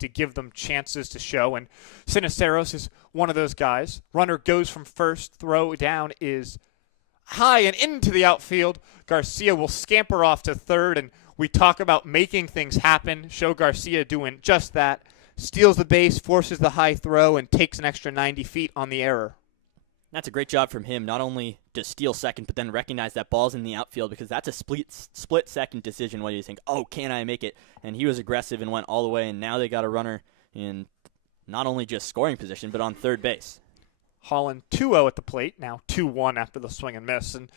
to give them chances to show, and Sinisteros is one of those guys. Runner goes from first, throw down is high and into the outfield. Garcia will scamper off to third, and we talk about making things happen. Show Garcia doing just that. Steals the base, forces the high throw, and takes an extra 90 feet on the error. That's a great job from him, not only to steal second, but then recognize that ball's in the outfield, because that's a split-second decision whether you think, oh, can I make it? And he was aggressive and went all the way, and now they got a runner in not only just scoring position, but on third base. Holland 2-0 at the plate, now 2-1 after the swing and miss. And,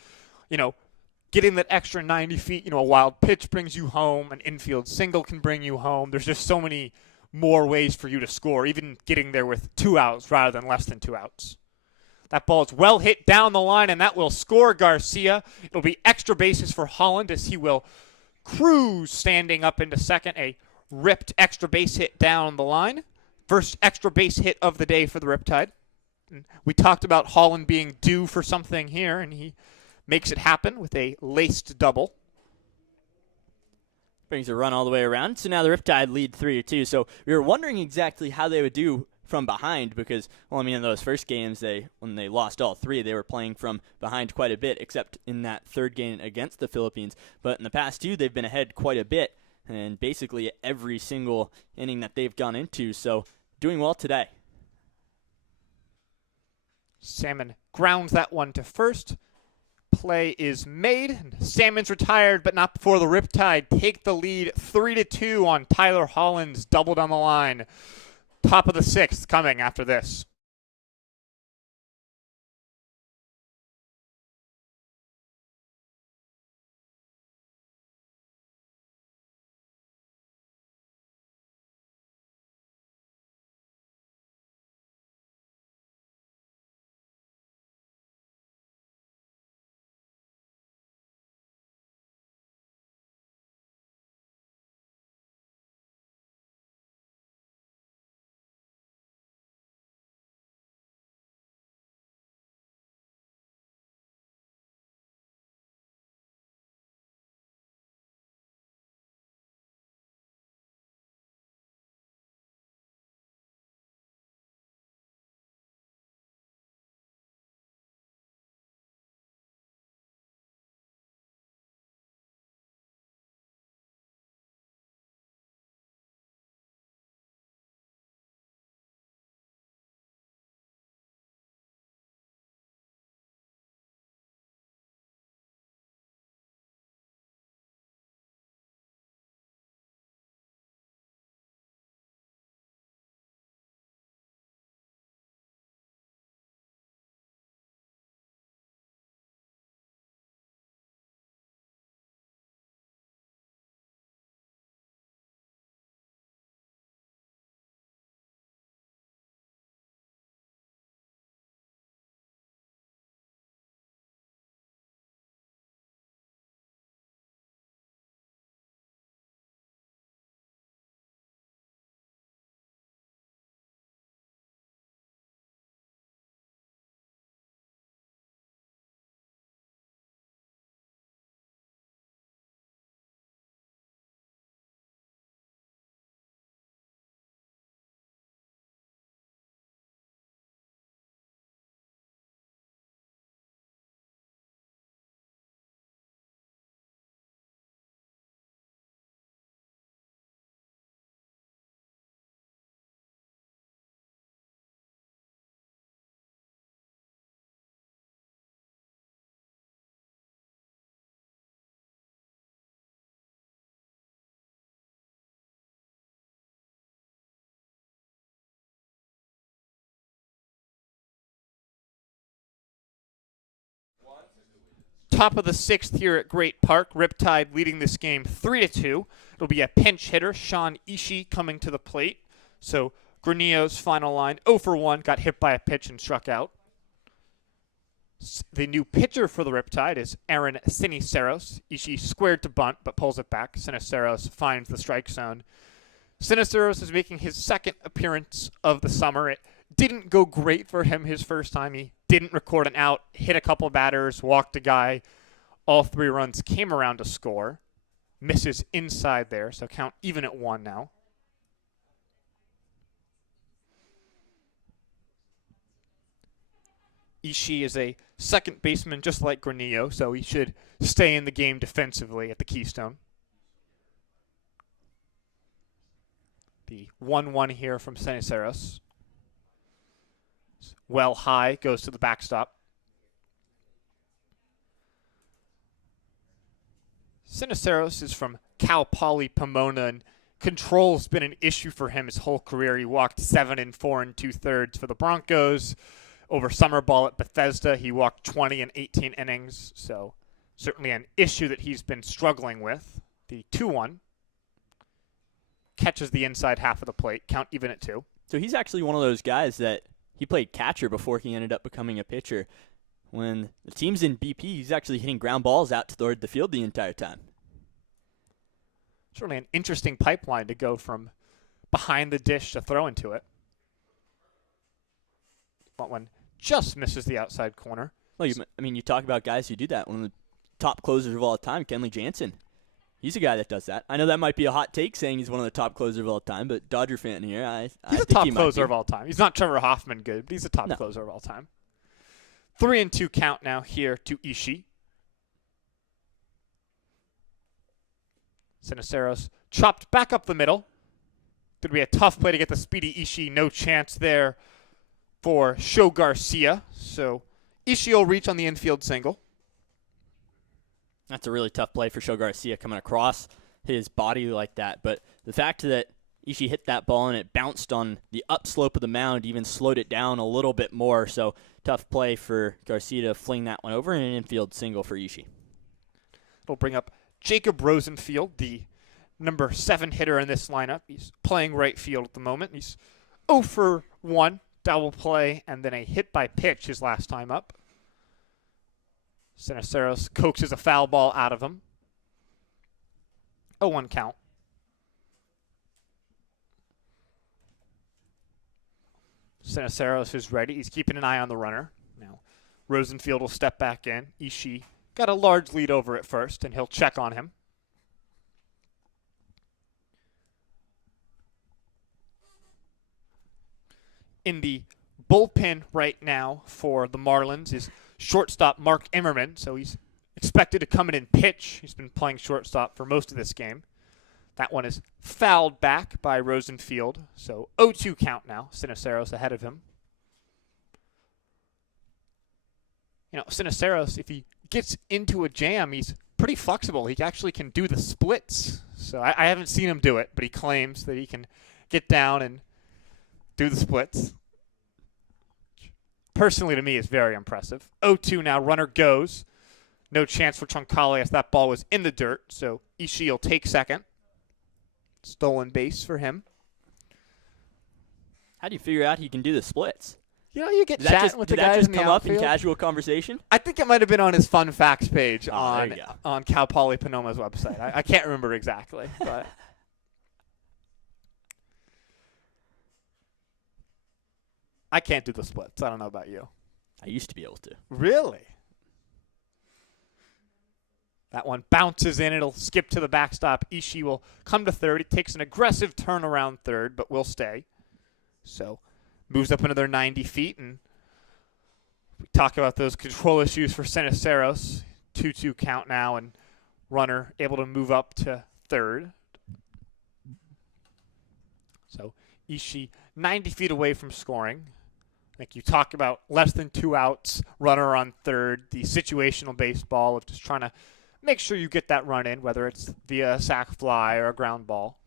getting that extra 90 feet, a wild pitch brings you home, an infield single can bring you home. There's just so many more ways for you to score, even getting there with 2 outs rather than less than 2 outs. That ball is well hit down the line, and that will score Garcia. It'll be extra bases for Holland as he will cruise standing up into second. A ripped extra base hit down the line. First extra base hit of the day for the Riptide. And we talked about Holland being due for something here, and he makes it happen with a laced double. Brings a run all the way around. So now the Riptide lead 3-2. So we were wondering exactly how they would do from behind, because, in those first games, when they lost all 3, they were playing from behind quite a bit, except in that third game against the Philippines. But in the past 2, they've been ahead quite a bit, and basically every single inning that they've gone into. So doing well today. Salmon grounds that one to first. Play is made. Salmon's retired, but not before the Riptide take the lead 3-2 on Tyler Holland's double down the line. Top of the 6th coming after this. Top of the 6th here at Great Park. Riptide leading this game 3-2. It'll be a pinch hitter, Sean Ishii, coming to the plate. So Granillo's final line, 0 for 1, got hit by a pitch and struck out. The new pitcher for the Riptide is Aaron Sinisteros. Ishii squared to bunt, but pulls it back. Sinisteros finds the strike zone. Sinisteros is making his 2nd appearance of the summer. It didn't go great for him his first time. He didn't record an out, hit a couple batters, walked a guy. All 3 runs came around to score. Misses inside there, so count even at 1 now. Ishii is a second baseman just like Granillo, so he should stay in the game defensively at the Keystone. The 1-1 here from Ceniceros. Well high, goes to the backstop. Ceniceros is from Cal Poly Pomona, and control's been an issue for him his whole career. He walked 7 4 2/3 for the Broncos. Over summer ball at Bethesda, he walked 20 in 18 innings, so certainly an issue that he's been struggling with. The 2-1 catches the inside half of the plate, count even at 2. So he's actually one of those guys that he played catcher before he ended up becoming a pitcher. When the team's in BP, he's actually hitting ground balls out toward the field the entire time. Certainly an interesting pipeline to go from behind the dish to throw into it. But one just misses the outside corner. Well, you talk about guys who do that. One of the top closers of all time, Kenley Jansen. He's a guy that does that. I know that might be a hot take saying he's one of the top closers of all time, but Dodger fan here, I he's a think top he closer might of all time. He's not Trevor Hoffman good, but he's a top closer of all time. 3-2 count now here to Ishii. Ceniceros chopped back up the middle. Going to be a tough play to get the speedy Ishii. No chance there for Sho Garcia. So Ishii will reach on the infield single. That's a really tough play for Sho Garcia coming across his body like that. But the fact that Ishii hit that ball and it bounced on the upslope of the mound even slowed it down a little bit more. So tough play for Garcia to fling that one over and an infield single for Ishii. It'll bring up Jacob Rosenfield, the number 7 hitter in this lineup. He's playing right field at the moment. He's 0 for 1, double play, and then a hit by pitch his last time up. Ceniceros coaxes a foul ball out of him. 0-1 count. Ceniceros is ready. He's keeping an eye on the runner. Now, Rosenfield will step back in. Ishii got a large lead over at first, and he'll check on him. In the bullpen right now for the Marlins is shortstop Mark Immerman, so he's expected to come in and pitch. He's been playing shortstop for most of this game. That one is fouled back by Rosenfield, so 0-2 count now. Ceniceros ahead of him. You know, Ceniceros, if he gets into a jam, he's pretty flexible. He actually can do the splits. So I haven't seen him do it, but he claims that he can get down and do the splits. Personally, to me, is very impressive. 0-2 now. Runner goes. No chance for Troncalli as that ball was in the dirt. So Ishii will take second. Stolen base for him. How do you figure out he can do the splits? You know, you get chatting with the guys in the outfield. Did that just come up in casual conversation? I think it might have been on his fun facts page on there you go. on Cal Poly Pomona's website. I can't remember exactly, but I can't do the splits. I don't know about you. I used to be able to. Really? That one bounces in. It'll skip to the backstop. Ishii will come to third. It takes an aggressive turn around third, but will stay. So moves up another 90 feet. And we talk about those control issues for Ceniceros. 2-2 count now, and runner able to move up to third. So Ishii 90 feet away from scoring. I think you talk about less than 2 outs, runner on third, the situational baseball of just trying to make sure you get that run in, whether it's via a sac fly or a ground ball.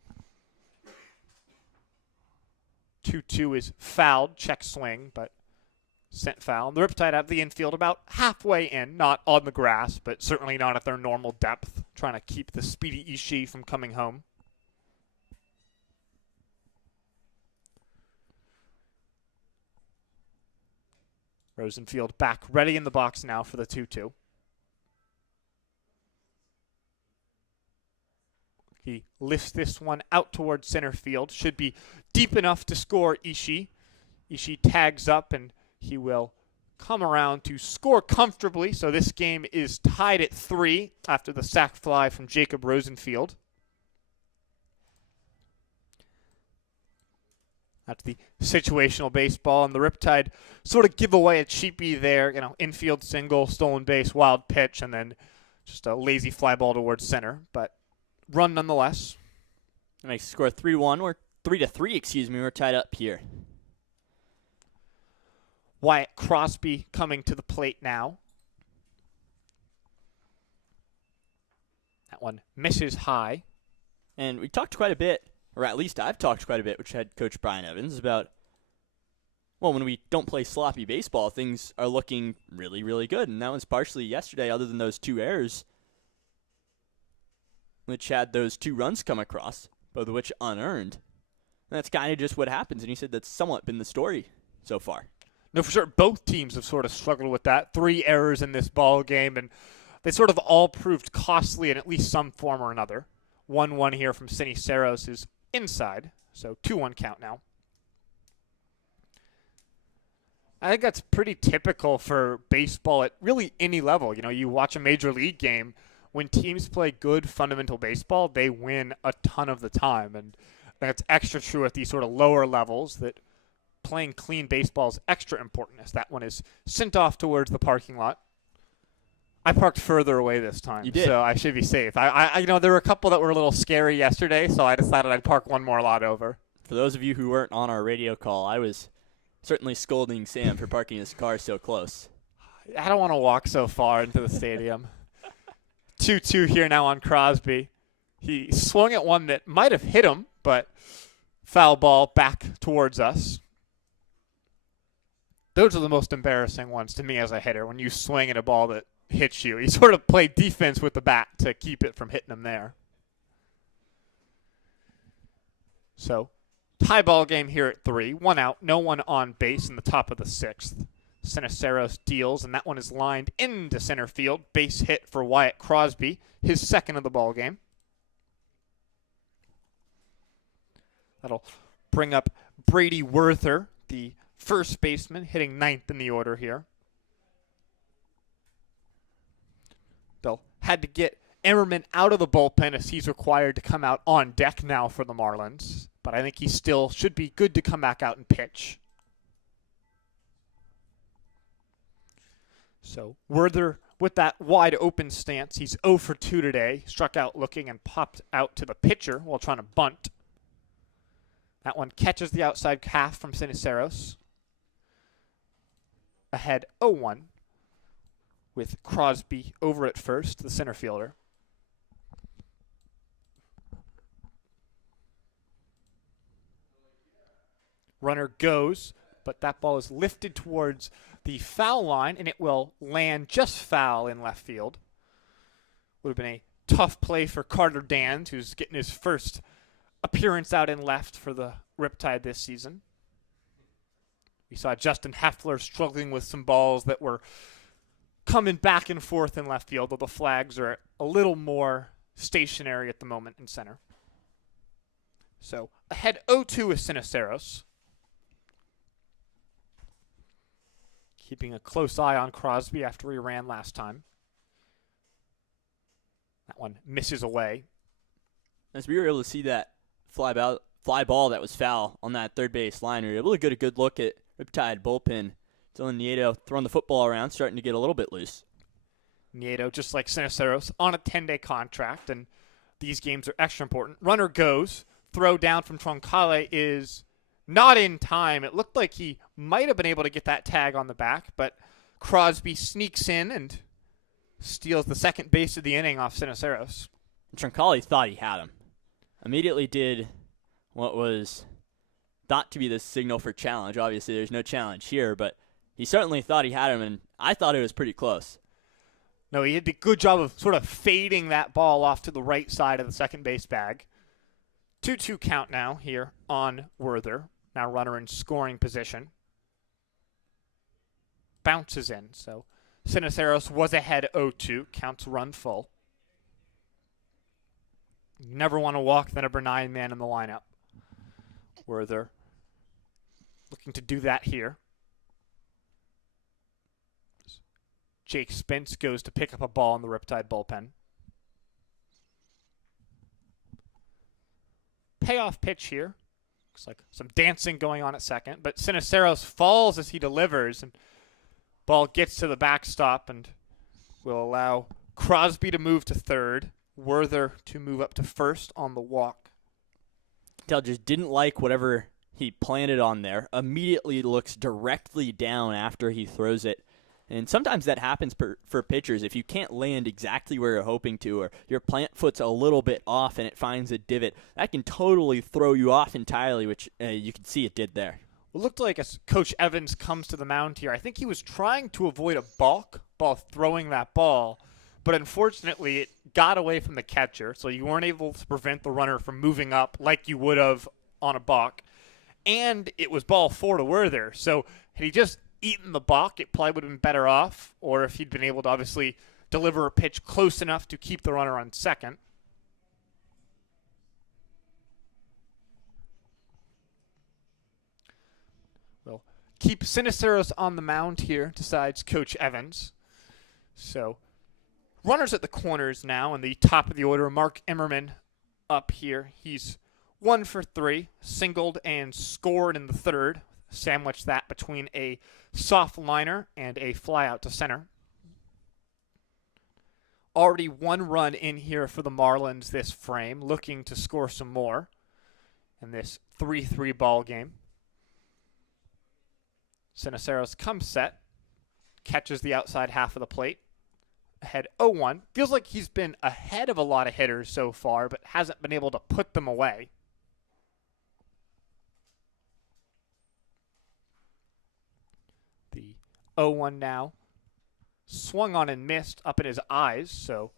2-2 is fouled, check swing, but sent foul. The Riptide have the infield about halfway in, not on the grass, but certainly not at their normal depth, trying to keep the speedy Ishii from coming home. Rosenfield back ready in the box now for the 2-2. He lifts this one out towards center field. Should be deep enough to score Ishii. Ishii tags up, and he will come around to score comfortably. So this game is tied at 3 after the sac fly from Jacob Rosenfield. That's the situational baseball, and the Riptide sort of give away a cheapie there. Infield single, stolen base, wild pitch, and then just a lazy fly ball towards center. But run nonetheless. That makes the score 3-1 or 3-3. Excuse me. We're tied up here. Wyatt Crosby coming to the plate now. That one misses high. And we talked quite a bit, or at least I've talked quite a bit, with head coach Brian Evans, about, when we don't play sloppy baseball, things are looking really, really good. And that was partially yesterday, other than those 2 errors, which had those 2 runs come across, both of which unearned. And that's kind of just what happens. And he said that's somewhat been the story so far. No, for sure. Both teams have sort of struggled with that. 3 errors in this ball game, and they sort of all proved costly in at least some form or another. 1-1 here from Siniceros is inside, so 2-1 count now. I think that's pretty typical for baseball at really any level. You watch a major league game, when teams play good fundamental baseball, they win a ton of the time, and that's extra true at these sort of lower levels, that playing clean baseball is extra important, as that one is sent off towards the parking lot. I parked further away this time, You did. So I should be safe. I there were a couple that were a little scary yesterday, so I decided I'd park one more lot over. For those of you who weren't on our radio call, I was certainly scolding Sam for parking his car so close. I don't want to walk so far into the stadium. 2-2 here now on Crosby. He swung at one that might have hit him, but foul ball back towards us. Those are the most embarrassing ones to me as a hitter, when you swing at a ball that hits you. You sort of play defense with the bat to keep it from hitting him there. So, tie ball game here at 3. 1 out, no one on base in the top of the 6th. Siniceros deals, and that one is lined into center field. Base hit for Wyatt Crosby, his 2nd of the ball game. That'll bring up Brady Werther, the first baseman, hitting 9th in the order here. They'll had to get Emmerman out of the bullpen, as he's required to come out on deck now for the Marlins. But I think he still should be good to come back out and pitch. So Werther with that wide open stance. He's 0 for 2 today. Struck out looking and popped out to the pitcher while trying to bunt. That one catches the outside half from Siniceros. Ahead 0-1 with Crosby over at first, the center fielder. Runner goes, but that ball is lifted towards the foul line, and it will land just foul in left field. Would have been a tough play for Carter Dans, who's getting his first appearance out in left for the Riptide this season. We saw Justin Heffler struggling with some balls that were coming back and forth in left field, though the flags are a little more stationary at the moment in center. So ahead 0-2 with Siniceros. Keeping a close eye on Crosby after he ran last time. That one misses away. As we were able to see that fly ball that was foul on that third base line, we were able to get a good look at Riptide bullpen. Dylan Nieto throwing the football around, starting to get a little bit loose. Nieto, just like Siniceros, on a 10-day contract, and these games are extra important. Runner goes. Throw down from Troncale is not in time. It looked like he might have been able to get that tag on the back, but Crosby sneaks in and steals the second base of the inning off Siniceros. Troncale thought he had him. Immediately did what was thought to be the signal for challenge. Obviously, there's no challenge here, but he certainly thought he had him, and I thought it was pretty close. No, he did a good job of sort of fading that ball off to the right side of the second base bag. 2-2 count now here on Werther. Now runner in scoring position. Bounces in, so Siniceros was ahead 0-2. Counts run full. You never want to walk the number 9 man in the lineup. Werther looking to do that here. Jake Spence goes to pick up a ball in the Riptide bullpen. Payoff pitch here. Looks like some dancing going on at second, but Siniceros falls as he delivers, and ball gets to the backstop and will allow Crosby to move to third, Werther to move up to first on the walk. Dell just didn't like whatever he planted on there. Immediately looks directly down after he throws it. And sometimes that happens for pitchers. If you can't land exactly where you're hoping to, or your plant foot's a little bit off and it finds a divot, that can totally throw you off entirely, which you can see it did there. It looked like as Coach Evans comes to the mound here, I think he was trying to avoid a balk ball throwing that ball, but unfortunately it got away from the catcher, so you weren't able to prevent the runner from moving up like you would have on a balk. And it was ball 4 to Werther, so had he just eaten the balk, it probably would have been better off, or if he'd been able to obviously deliver a pitch close enough to keep the runner on second. Well, keep Siniceros on the mound here, decides Coach Evans. So, runners at the corners now in the top of the order. Mark Emmerman up here. He's 1 for 3, singled and scored in the third. Sandwich that between a soft liner and a fly out to center. Already 1 run in here for the Marlins this frame, looking to score some more in this 3-3 ball game. Siniceros comes set, catches the outside half of the plate, ahead 0-1. Feels like he's been ahead of a lot of hitters so far, but hasn't been able to put them away. The 0-1 now. Swung on and missed up in his eyes, so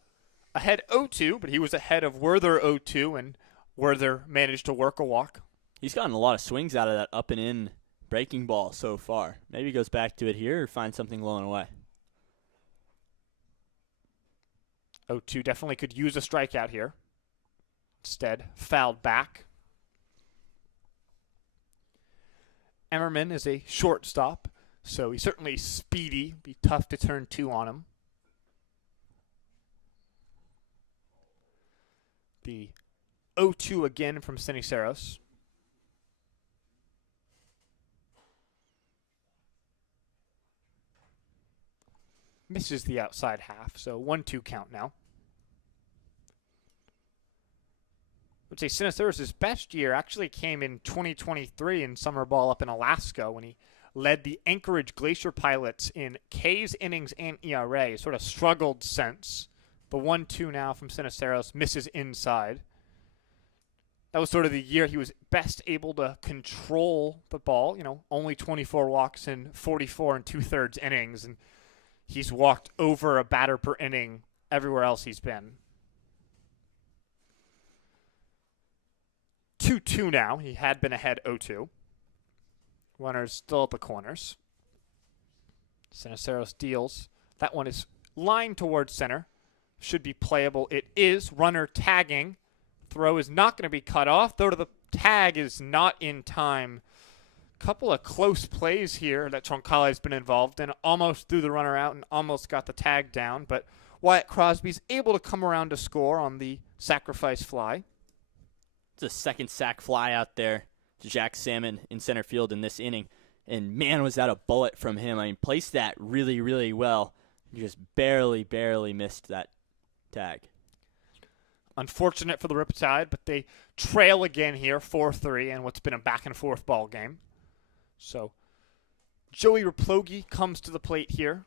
ahead 0-2, but he was ahead of Werther 0-2, and Werther managed to work a walk. He's gotten a lot of swings out of that up and in breaking ball so far. Maybe he goes back to it here or finds something low and away. 0-2 definitely could use a strikeout here. Instead, fouled back. Emmerman is a shortstop, so he's certainly speedy. Be tough to turn 2 on him. The 0-2 again from Siniceros. Misses the outside half, so 1-2 count now. I would say Siniceros' best year actually came in 2023 in summer ball up in Alaska when he led the Anchorage Glacier Pilots in Ks, innings, and ERA. Sort of struggled since. The 1-2 now from Siniceros misses inside. That was sort of the year he was best able to control the ball. You know, only 24 walks in 44 2/3 innings, and he's walked over a batter per inning everywhere else he's been. 2-2 now. He had been ahead 0-2. Runners still at the corners. Siniceros deals. That one is lined towards center. Should be playable. It is. Runner tagging. Throw is not going to be cut off. Though the tag is not in time. Couple of close plays here that Troncale has been involved in. Almost threw the runner out and almost got the tag down. But Wyatt Crosby's able to come around to score on the sacrifice fly. It's a second sack fly out there to Jack Salmon in center field in this inning. And man, was that a bullet from him. I mean, placed that really, really well. He just barely missed that tag. Unfortunate for the Riptide, but they trail again here, 4-3, in what's been a back-and-forth ball game. So, Joey Riptide comes to the plate here.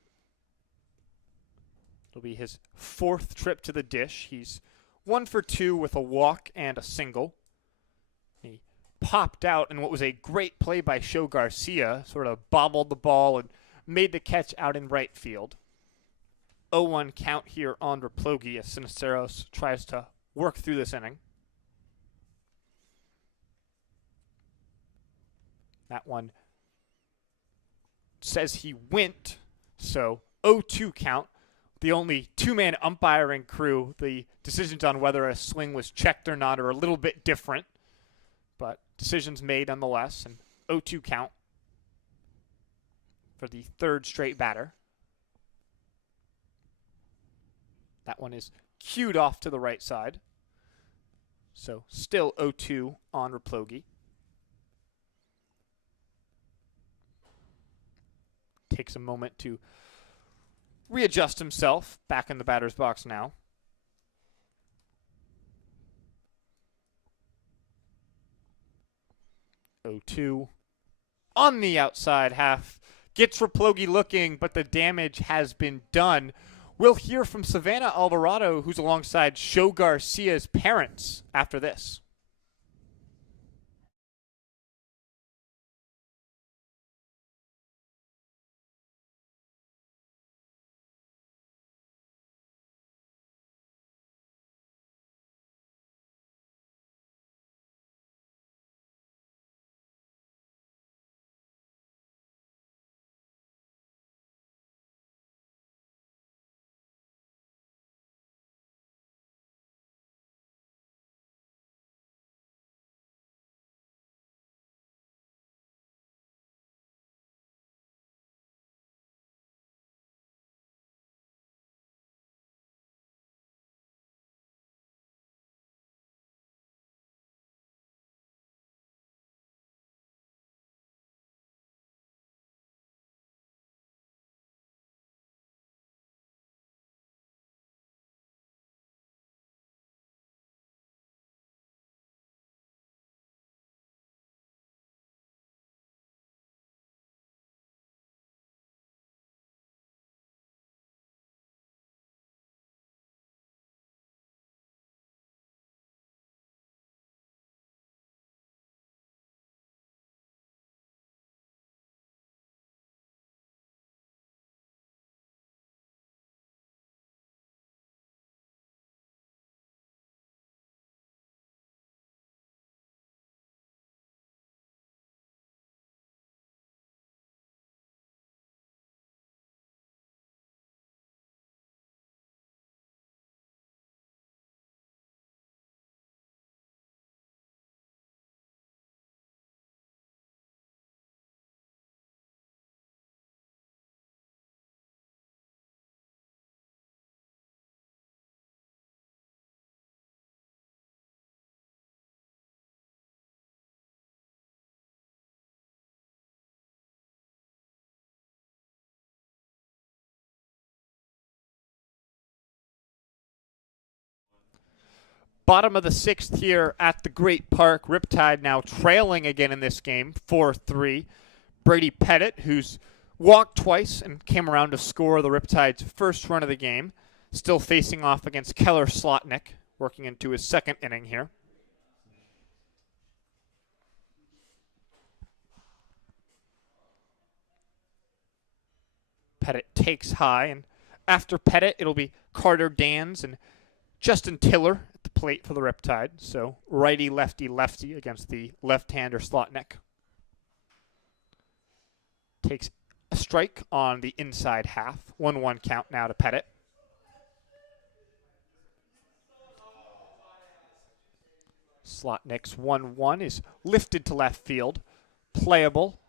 It'll be his 4th trip to the dish. He's 1 for 2 with a walk and a single. He popped out in what was a great play by Show Garcia, sort of bobbled the ball and made the catch out in right field. 0-1 count here on Riptide as Siniceros tries to work through this inning. That one says he went, so 0-2 count. The only 2-man umpiring crew, the decisions on whether a swing was checked or not are a little bit different, but decisions made nonetheless, and 0-2 count for the 3rd straight batter. That one is cued off to the right side. So still 0-2 on Riptide. takes a moment to readjust himself back in the batter's box now. 0-2 on the outside half. Gets Raplogi looking, but the damage has been done. We'll hear from Savannah Alvarado, who's alongside Show Garcia's parents after this. Bottom of the sixth here at the Great Park. Riptide now trailing again in this game, 4-3. Brady Pettit, who's walked twice and came around to score the Riptide's first run of the game, still facing off against Keller Slotnick, working into his second inning here. Pettit takes high, and after Pettit, it'll be Carter Dans and Justin Tiller at the plate for the Riptide. So righty, lefty, lefty against the left-hander Slotnick. Takes a strike on the inside half. 1-1 count now to Pettit. Slotnick's 1-1 is lifted to left field. Playable.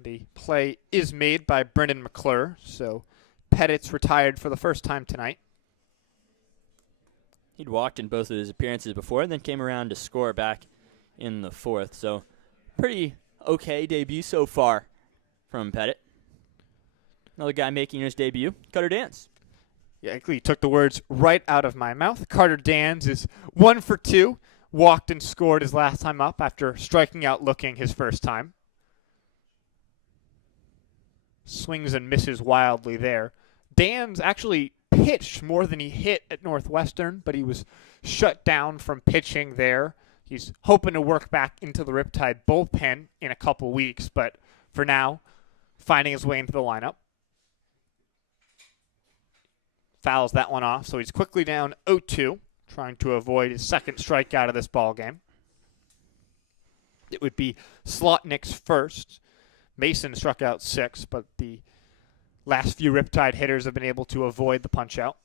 The play is made by Brendan McClure, so Pettit's retired for the first time tonight. He'd walked in both of his appearances before and then came around to score back in the fourth. So pretty okay debut so far from Pettit. Another guy making his debut, Carter Dans. Yeah, he took the words right out of my mouth. Carter Dans is 1 for 2. Walked and scored his last time up after striking out looking his first time. Swings and misses wildly there. Dans actually pitched more than he hit at Northwestern, but he was shut down from pitching there. He's hoping to work back into the Riptide bullpen in a couple weeks, but for now, finding his way into the lineup. Fouls that one off, so he's quickly down 0-2, trying to avoid his second strikeout of this ball game. It would be Slotnick's first. Mason struck out 6, but the last few Riptide hitters have been able to avoid the punch-out.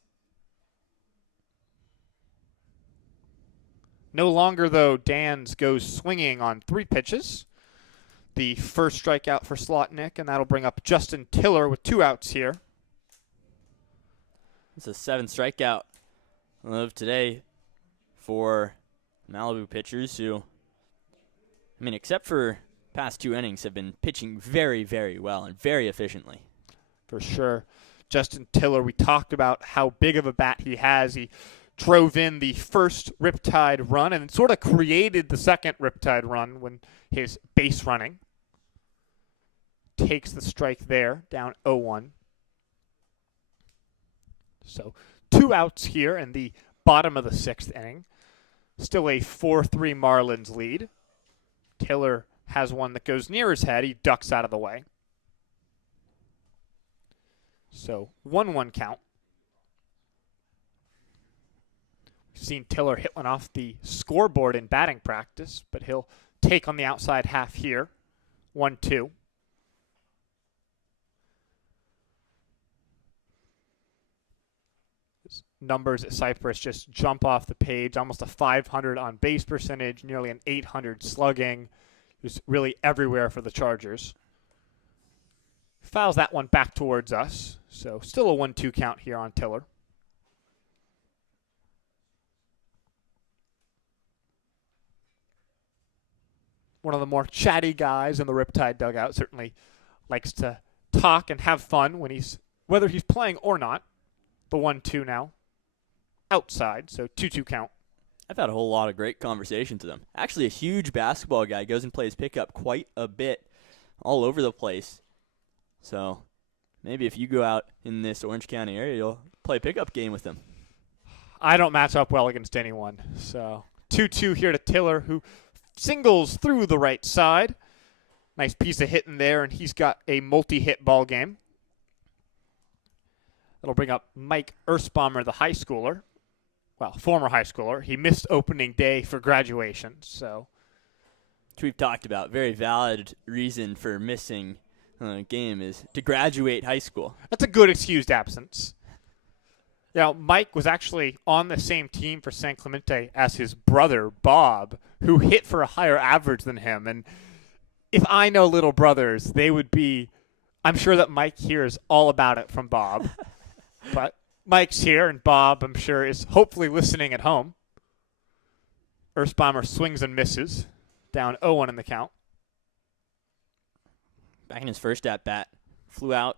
No longer, though, Dans goes swinging on 3 pitches. The first strikeout for Slotnick, and that'll bring up Justin Tiller with 2 outs here. It's a 7th strikeout of today for Malibu pitchers who, except for past 2 innings, have been pitching very, very well and very efficiently. for sure. Justin Tiller, we talked about how big of a bat he has. He drove in the first Riptide run and sort of created the second Riptide run when his base running. Takes the strike there, down 0-1. So 2 outs here in the bottom of the 6th inning. Still a 4-3 Marlins lead. Tiller has one that goes near his head. He ducks out of the way. So 1-1 count. We've seen Tiller hit one off the scoreboard in batting practice, but he'll take on the outside half here. 1-2. His numbers at Cypress just jump off the page. Almost a 500 on base percentage, nearly an 800 slugging. He's really everywhere for the Chargers. Fouls that one back towards us. So still a 1-2 count here on Tiller. One of the more chatty guys in the Riptide dugout. Certainly likes to talk and have fun whether he's playing or not. The 1-2 now. Outside, so 2-2 count. I've had a whole lot of great conversations with him. Actually, a huge basketball guy. Goes and plays pickup quite a bit all over the place. So maybe if you go out in this Orange County area, you'll play a pickup game with him. I don't match up well against anyone. So 2-2 here to Tiller, who singles through the right side. Nice piece of hitting there, and he's got a multi-hit ball game. That'll bring up Mike Ersbommer, the high schooler. Well, former high schooler. He missed opening day for graduation, so. Which we've talked about. Very valid reason for missing game is to graduate high school. That's a good excused absence. Mike was actually on the same team for San Clemente as his brother, Bob, who hit for a higher average than him. And if I know little brothers, they would be, I'm sure that Mike hears all about it from Bob. But Mike's here, and Bob, I'm sure, is hopefully listening at home. Ersbommer swings and misses. Down 0-1 in the count. Back in his first at-bat, flew out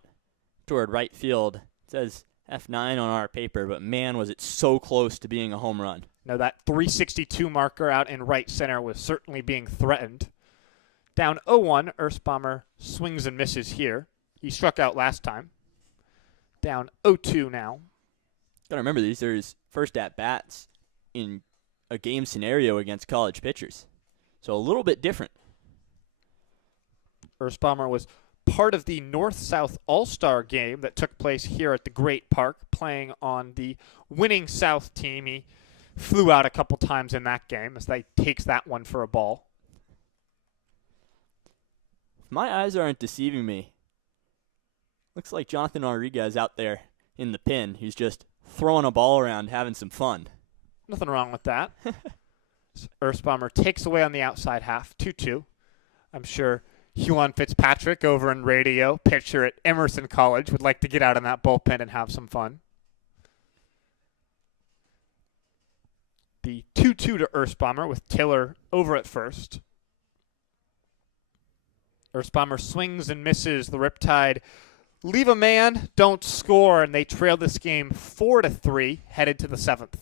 toward right field. It says F9 on our paper, but man, was it so close to being a home run. Now that 362 marker out in right center was certainly being threatened. Down 0-1, Ersbommer swings and misses here. He struck out last time. Down 0-2 now. Gotta remember, these are his first at-bats in a game scenario against college pitchers. So a little bit different. Ersbommer was part of the North-South All-Star game that took place here at the Great Park, playing on the winning South team. He flew out a couple times in that game as they takes that one for a ball. If my eyes aren't deceiving me, looks like Jonathan Rodriguez out there in the pin. He's just throwing a ball around, having some fun. Nothing wrong with that. Ersbommer takes away on the outside half, 2-2. I'm sure Huon Fitzpatrick over in radio, pitcher at Emerson College, would like to get out in that bullpen and have some fun. The 2-2 to Ersbommer with Tiller over at first. Ersbommer swings and misses. The Riptide leave a man, don't score, and they trail this game 4-3, headed to the 7th.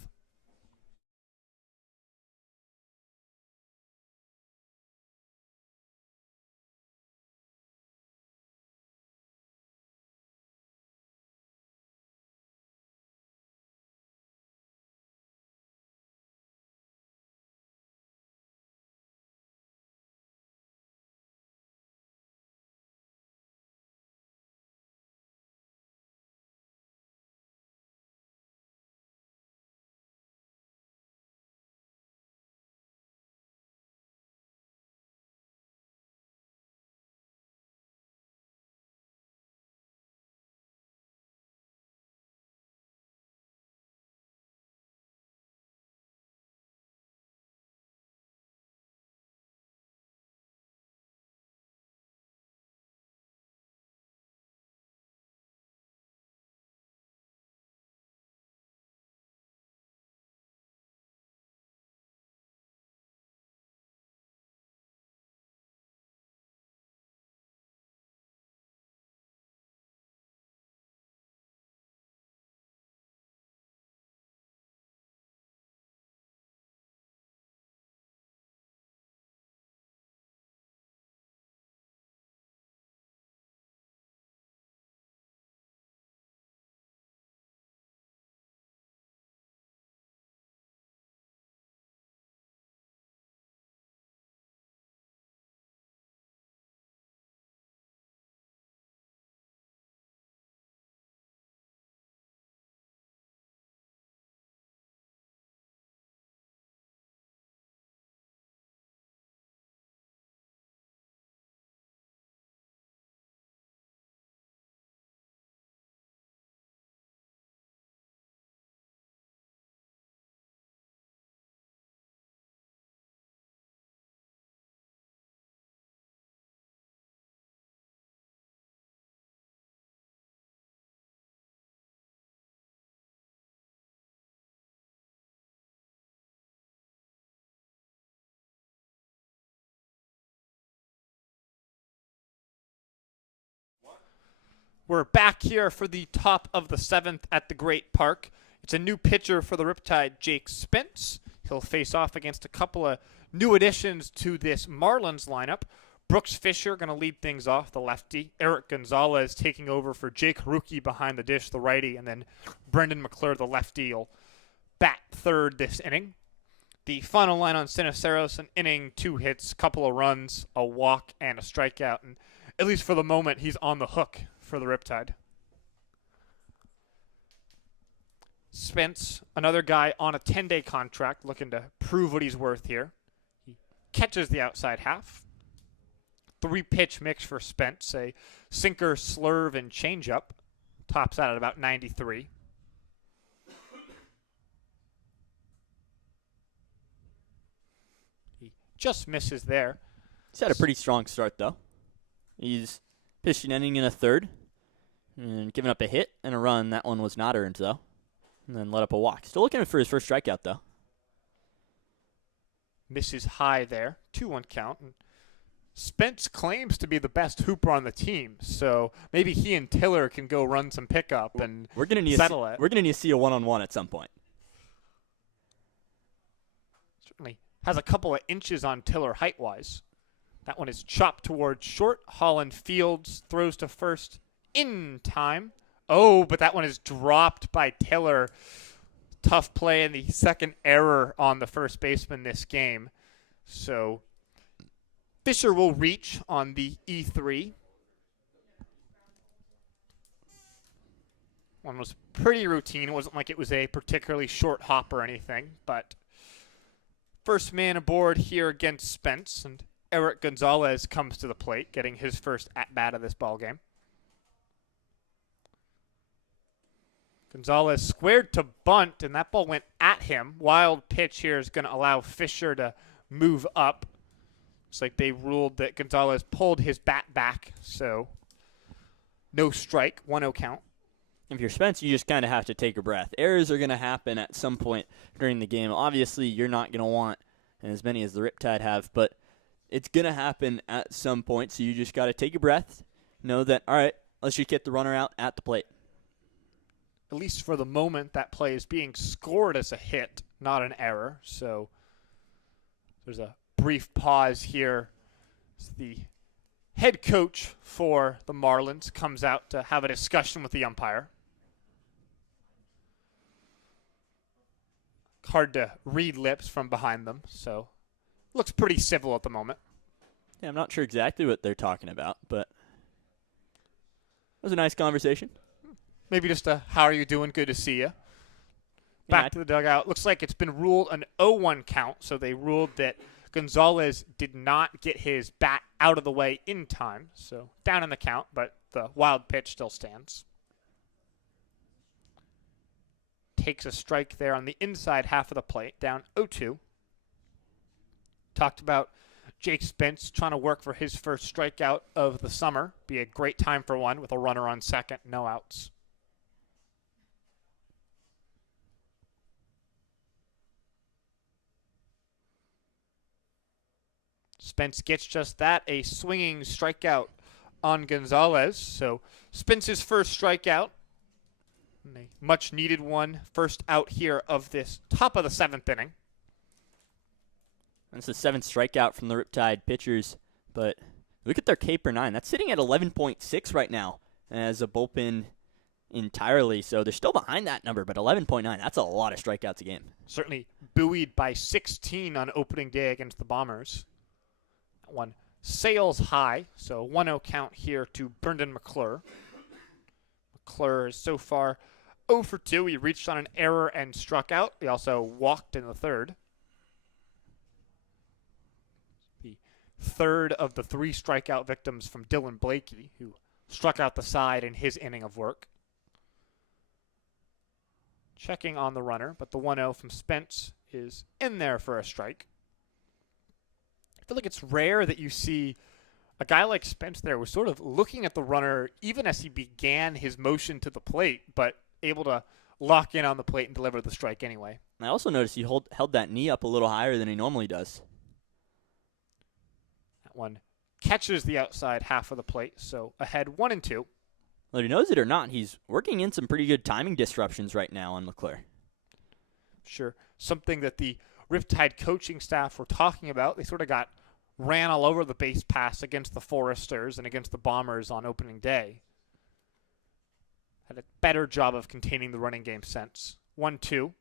We're back here for the top of the 7th at the Great Park. It's a new pitcher for the Riptide, Jake Spence. He'll face off against a couple of new additions to this Marlins lineup. Brooks Fisher going to lead things off, the lefty. Eric Gonzalez taking over for Jake Haruki behind the dish, the righty. And then Brendan McClure, the lefty, will bat third this inning. The final line on Siniceros, an inning, 2 hits, couple of runs, a walk, and a strikeout. And at least for the moment, he's on the hook for the Riptide. Spence, another guy on a 10-day contract, looking to prove what he's worth here. He catches the outside half. 3-pitch mix for Spence, a sinker, slurve, and changeup. Tops out at about 93. He just misses there. He's had a pretty strong start, though. He's pitched an inning in a third and given up a hit and a run. That one was not earned, though. And then let up a walk. Still looking for his first strikeout, though. Misses high there. 2-1 count. And Spence claims to be the best hooper on the team, so maybe he and Tiller can go run some pickup and settle it. We're going to need to see a one-on-one at some point. Certainly has a couple of inches on Tiller height-wise. That one is chopped towards short. Holland Fields throws to first in time. Oh, but that one is dropped by Tiller. Tough play and the second error on the first baseman this game. So Fisher will reach on the E3. One was pretty routine. It wasn't like it was a particularly short hop or anything, but first man aboard here against Spence, and Eric Gonzalez comes to the plate, getting his first at-bat of this ballgame. Gonzalez squared to bunt, and that ball went at him. Wild pitch here is going to allow Fisher to move up. Looks like they ruled that Gonzalez pulled his bat back, so no strike, 1-0 count. If you're Spence, you just kind of have to take a breath. Errors are going to happen at some point during the game. Obviously, you're not going to want as many as the Riptide have, but it's going to happen at some point, so you just got to take a breath, know that, all right, let's just get the runner out at the plate. At least for the moment, that play is being scored as a hit, not an error. So there's a brief pause here. The head coach for the Marlins comes out to have a discussion with the umpire. Hard to read lips from behind them, so looks pretty civil at the moment. Yeah, I'm not sure exactly what they're talking about, but it was a nice conversation. Maybe just a, how are you doing? Good to see you. Back to the dugout. Looks like it's been ruled an 0-1 count, so they ruled that Gonzalez did not get his bat out of the way in time. So down in the count, but the wild pitch still stands. Takes a strike there on the inside half of the plate, down 0-2. Talked about Jake Spence trying to work for his first strikeout of the summer. Be a great time for one with a runner on second, no outs. Spence gets just that, a swinging strikeout on Gonzalez. So Spence's first strikeout, a much needed one, first out here of this top of the 7th inning. That's the 7th strikeout from the Riptide pitchers, but look at their K/9. That's sitting at 11.6 right now as a bullpen entirely. So they're still behind that number, but 11.9, that's a lot of strikeouts a game. Certainly buoyed by 16 on opening day against the Bombers. That one sails high, so 1-0 count here to Brendan McClure. McClure is so far 0 for 2. He reached on an error and struck out. He also walked in the third. The third of the 3 strikeout victims from Dylan Blakey, who struck out the side in his inning of work. Checking on the runner, but the 1-0 from Spence is in there for a strike. I feel like it's rare that you see a guy like Spence there was sort of looking at the runner even as he began his motion to the plate, but able to lock in on the plate and deliver the strike anyway. I also noticed he held that knee up a little higher than he normally does. That one catches the outside half of the plate, so ahead 1-2. whether he knows it or not, he's working in some pretty good timing disruptions right now on McClure. Sure. Something that the Riptide coaching staff were talking about. They sort of got ran all over the base pass against the Foresters and against the Bombers on opening day. Had a better job of containing the running game since. 1-2.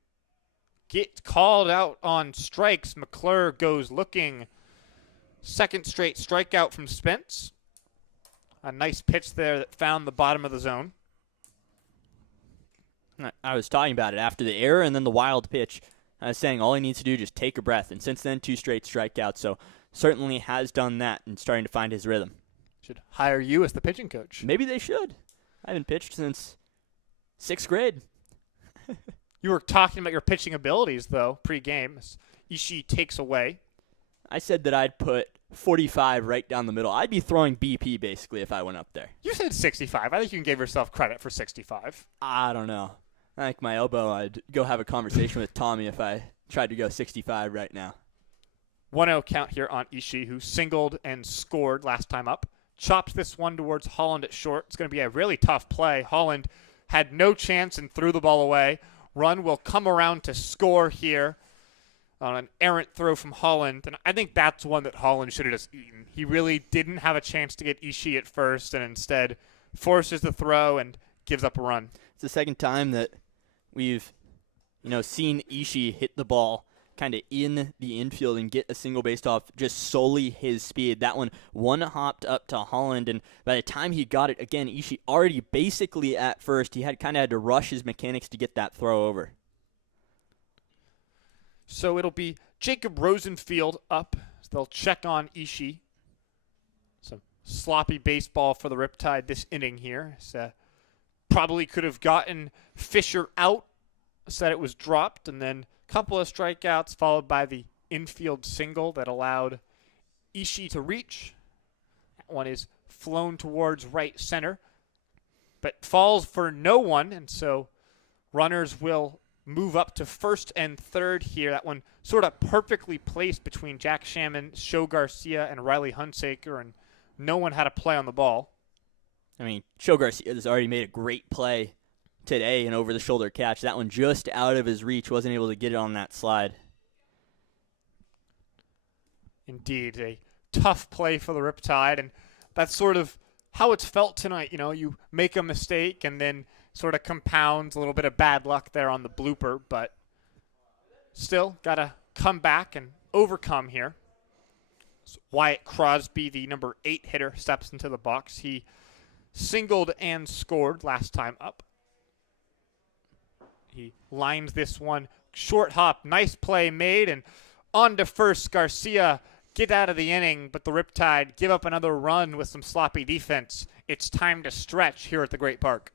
Get called out on strikes. McClure goes looking. Second straight strikeout from Spence. A nice pitch there that found the bottom of the zone. I was talking about it after the error and then the wild pitch. I was saying all he needs to do is just take a breath. And since then, 2 straight strikeouts. So certainly has done that and starting to find his rhythm. Should hire you as the pitching coach. Maybe they should. I haven't pitched since 6th grade. You were talking about your pitching abilities, though, pre-game. Ishii takes away. I said that I'd put 45 right down the middle. I'd be throwing BP, basically, if I went up there. You said 65. I think you can give yourself credit for 65. I don't know. I think my elbow, I'd go have a conversation with Tommy if I tried to go 65 right now. 1-0 count here on Ishii, who singled and scored last time up. Chops this one towards Holland at short. It's going to be a really tough play. Holland had no chance and threw the ball away. Run will come around to score here on an errant throw from Holland. And I think that's one that Holland should have just eaten. He really didn't have a chance to get Ishii at first and instead forces the throw and gives up a run. It's the second time that we've, seen Ishii hit the ball kind of in the infield and get a single base off just solely his speed. That one hopped up to Holland, and by the time he got it, again, Ishii already basically at first. He had to rush his mechanics to get that throw over. So it'll be Jacob Rosenfield up. So they'll check on Ishii. Some sloppy baseball for the Riptide this inning here. So probably could have gotten Fisher out, said it was dropped, and then a couple of strikeouts followed by the infield single that allowed Ishii to reach. That one is flown towards right center, but falls for no one, and so runners will move up to first and third here. That one sort of perfectly placed between Jack Shamman, Sho Garcia, and Riley Hunsaker, and no one had a play on the ball. I mean, Sho Garcia has already made a great play today, an over-the-shoulder catch. That one just out of his reach, wasn't able to get it on that slide. Indeed, a tough play for the Riptide, and that's sort of how it's felt tonight. You make a mistake and then sort of compounds a little bit of bad luck there on the blooper, but still got to come back and overcome here. So Wyatt Crosby, the number 8 hitter, steps into the box. He singled and scored last time up. He lines this one, short hop, nice play made, and on to first. Garcia get out of the inning, but the Riptide give up another run with some sloppy defense. It's time to stretch here at the Great Park.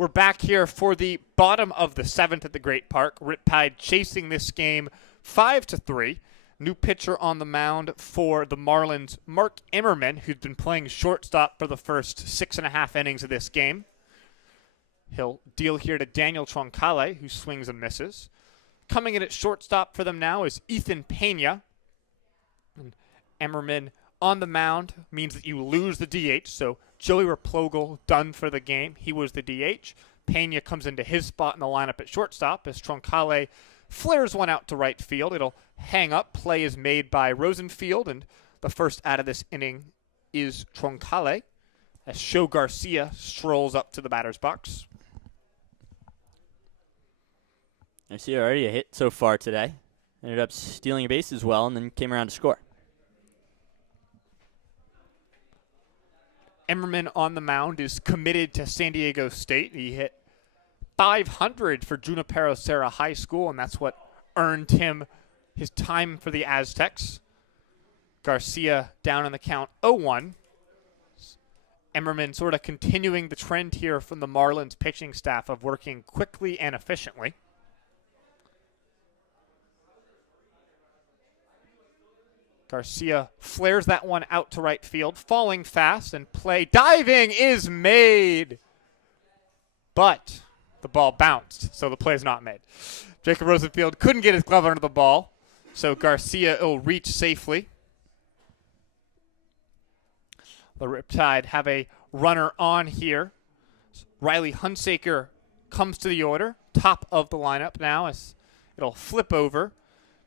we're back here for the bottom of the 7th at the Great Park. Riptide chasing this game 5-3. New pitcher on the mound for the Marlins, Mark Immerman, who's been playing shortstop for the first 6.5 innings of this game. He'll deal here to Daniel Troncale, who swings and misses. Coming in at shortstop for them now is Ethan Pena. And Emmerman on the mound means that you lose the DH, so Joey Replogle done for the game. He was the DH. Pena comes into his spot in the lineup at shortstop as Troncale flares one out to right field. It'll hang up. Play is made by Rosenfield, and the first out of this inning is Troncale as Show Garcia strolls up to the batter's box. I see already a hit so far today. Ended up stealing a base as well and then came around to score. Emmerman on the mound is committed to San Diego State. He hit .500 for Junipero Serra High School, and that's what earned him his time for the Aztecs. Garcia down in the count 0-1. Emmerman sort of continuing the trend here from the Marlins pitching staff of working quickly and efficiently. Garcia flares that one out to right field, falling fast, and play diving is made. But the ball bounced, so the play is not made. Jacob Rosenfield couldn't get his glove under the ball, so Garcia will reach safely. The Riptide have a runner on here. Riley Hunsaker comes to the order, top of the lineup now as it'll flip over.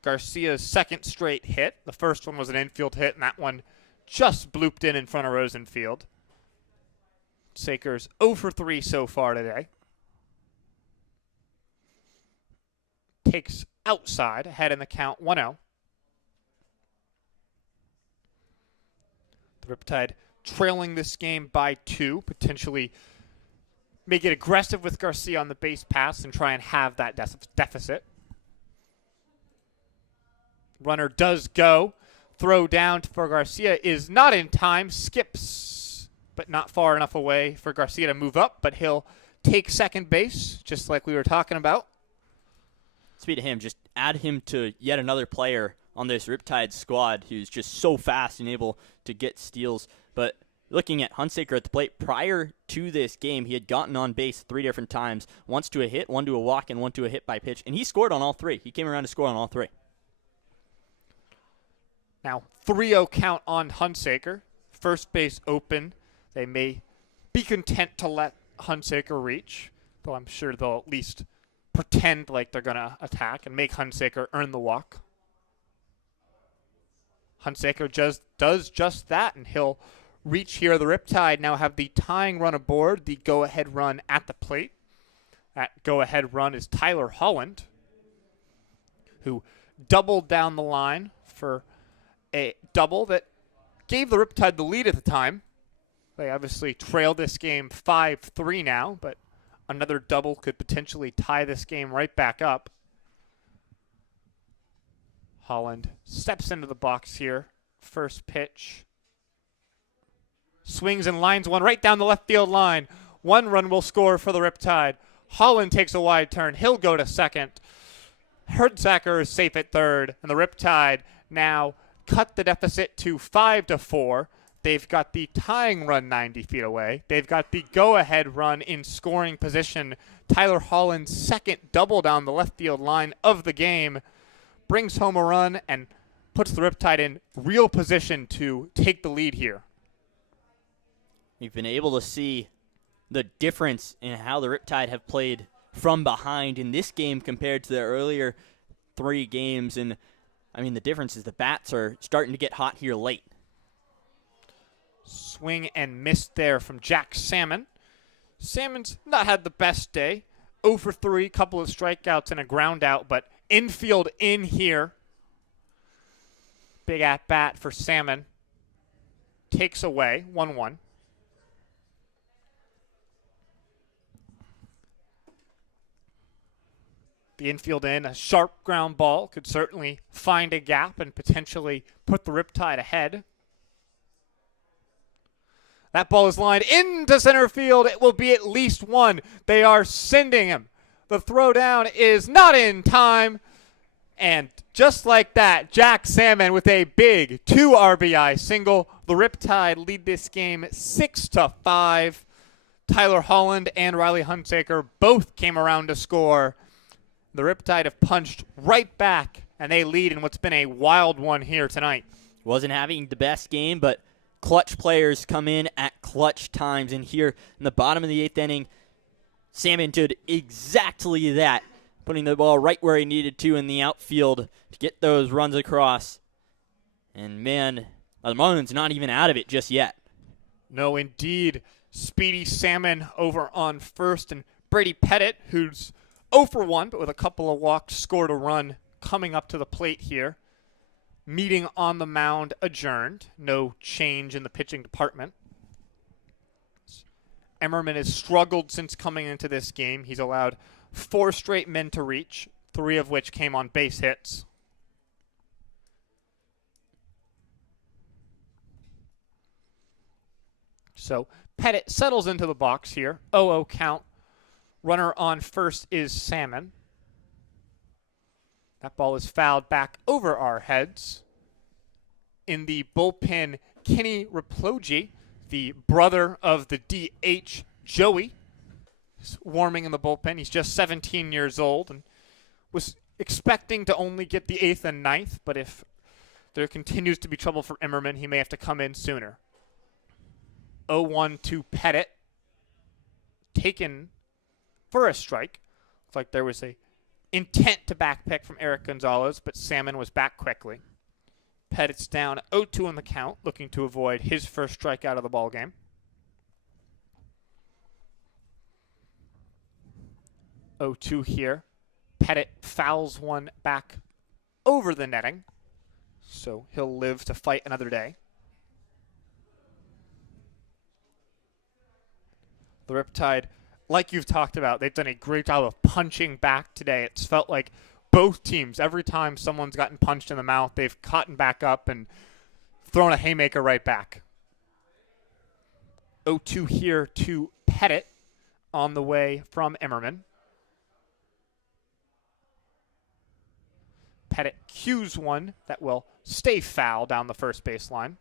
Garcia's second straight hit. The first one was an infield hit, and that one just blooped in front of Rosenfield. Saker's 0 for 3 so far today. Takes outside, ahead in the count 1-0. The Riptide trailing this game by 2, potentially make it aggressive with Garcia on the base pass and try and have that deficit. Runner does go. Throw down for Garcia is not in time. Skips, but not far enough away for Garcia to move up. But he'll take second base, just like we were talking about. Speed of him, just add him to yet another player on this Riptide squad who's just so fast and able to get steals. But looking at Hunsaker at the plate, prior to this game, he had gotten on base 3 different times. Once to a hit, one to a walk, and one to a hit by pitch. And he scored on all 3. He came around to score on all 3. Now, 3-0 count on Hunsaker. First base open. They may be content to let Hunsaker reach, though I'm sure they'll at least pretend like they're going to attack and make Hunsaker earn the walk. Hunsaker does just that, and he'll reach here. The Riptide now have the tying run aboard, the go-ahead run at the plate. That go-ahead run is Tyler Holland, who doubled down the line for a double that gave the Riptide the lead at the time. They obviously trail this game 5-3 now, but another double could potentially tie this game right back up. Holland steps into the box here. First pitch. Swings and lines one right down the left field line. 1 run will score for the Riptide. Holland takes a wide turn. He'll go to second. Herdsacker is safe at third, and the Riptide now cut the deficit to 5-4. They've got the tying run 90 feet away. They've got the go-ahead run in scoring position. Tyler Holland's second double down the left field line of the game brings home a run and puts the Riptide in real position to take the lead here. You've been able to see the difference in how the Riptide have played from behind in this game compared to the earlier 3 games, and I mean, the difference is the bats are starting to get hot here late. Swing and miss there from Jack Salmon. Salmon's not had the best day. 0 for 3, couple of strikeouts and a ground out, but infield in here. Big at bat for Salmon. Takes away 1-1. The infield in, a sharp ground ball could certainly find a gap and potentially put the Riptide ahead. That ball is lined into center field. It will be at least one. They are sending him. The throwdown is not in time. And just like that, Jack Salmon with a big 2 RBI single. The Riptide lead this game 6-5. Tyler Holland and Riley Hunsaker both came around to score. The Riptide have punched right back, and they lead in what's been a wild one here tonight. Wasn't having the best game, but clutch players come in at clutch times. And here in the bottom of the 8th inning, Salmon did exactly that, putting the ball right where he needed to in the outfield to get those runs across. And, man, the Marlins not even out of it just yet. No, indeed. Speedy Salmon over on first, and Brady Pettit, who's 0 for 1, but with a couple of walks, scored a run coming up to the plate here. Meeting on the mound adjourned. No change in the pitching department. Emmerman has struggled since coming into this game. He's allowed 4 straight men to reach, 3 of which came on base hits. So Pettit settles into the box here. 0-0 count. Runner on first is Salmon. That ball is fouled back over our heads. In the bullpen, Kenny Raplogi, the brother of the DH Joey, is warming in the bullpen. He's just 17 years old and was expecting to only get the 8th and 9th, but if there continues to be trouble for Emmerman, he may have to come in sooner. 0-1 to Pettit. Taken for a strike. Looks like there was a intent to backpick from Eric Gonzalez, but Salmon was back quickly. Pettit's down 0-2 in the count, looking to avoid his first strikeout of the ballgame. 0-2 here. Pettit fouls one back over the netting, so he'll live to fight another day. The Riptide, like you've talked about, they've done a great job of punching back today. It's felt like both teams, every time someone's gotten punched in the mouth, they've caught back up and thrown a haymaker right back. 0-2 here to Pettit on the way from Emmerman. Pettit cues one that will stay foul down the first baseline.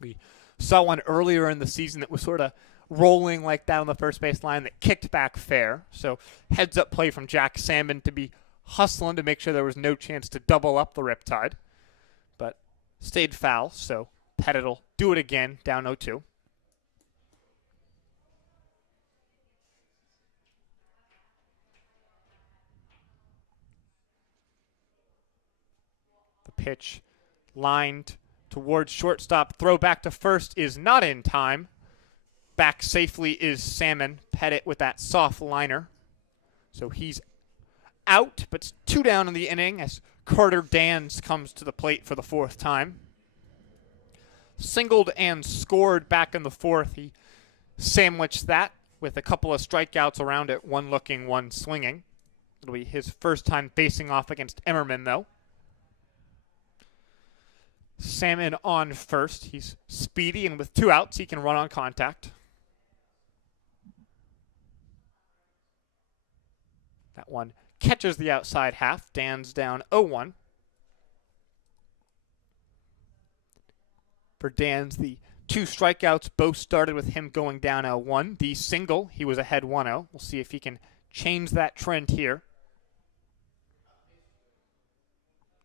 We saw one earlier in the season that was sort of rolling like that on the first baseline that kicked back fair. So heads up play from Jack Salmon to be hustling to make sure there was no chance to double up the Riptide. But stayed foul, so Pettit will do it again, down 0-2. The pitch lined towards shortstop. Throw back to first is not in time. Back safely is Salmon. Pettit with that soft liner. So he's out, but 2 down in the inning as Carter Dans comes to the plate for the 4th time. Singled and scored back in the 4th. He sandwiched that with a couple of strikeouts around it, one looking, one swinging. It'll be his first time facing off against Emmerman, though. Salmon on first. He's speedy, and with 2 outs, he can run on contact. That one catches the outside half. Dan's down 0-1. For Dan's, the 2 strikeouts both started with him going down 0-1. The single, he was ahead 1-0. We'll see if he can change that trend here.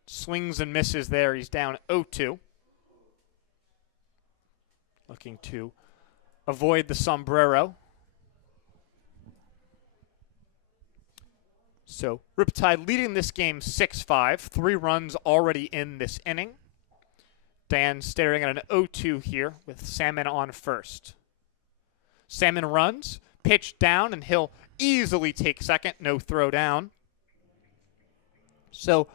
Swings and misses there. He's down 0-2. Looking to avoid the sombrero. So Riptide leading this game 6-5. 3 runs already in this inning. Dan staring at an 0-2 here with Salmon on first. Salmon runs, pitch down, and he'll easily take second. No throw down. So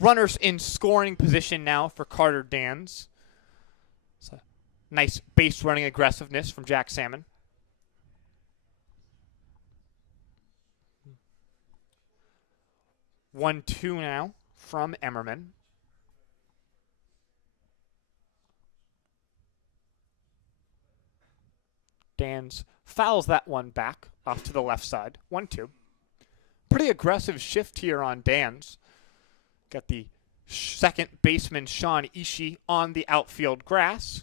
runners in scoring position now for Carter Dans. It's a nice base running aggressiveness from Jack Salmon. 1-2 now from Emmerman. Dans fouls that one back off to the left side. 1-2. Pretty aggressive shift here on Dans. Got the second baseman Sean Ishii on the outfield grass.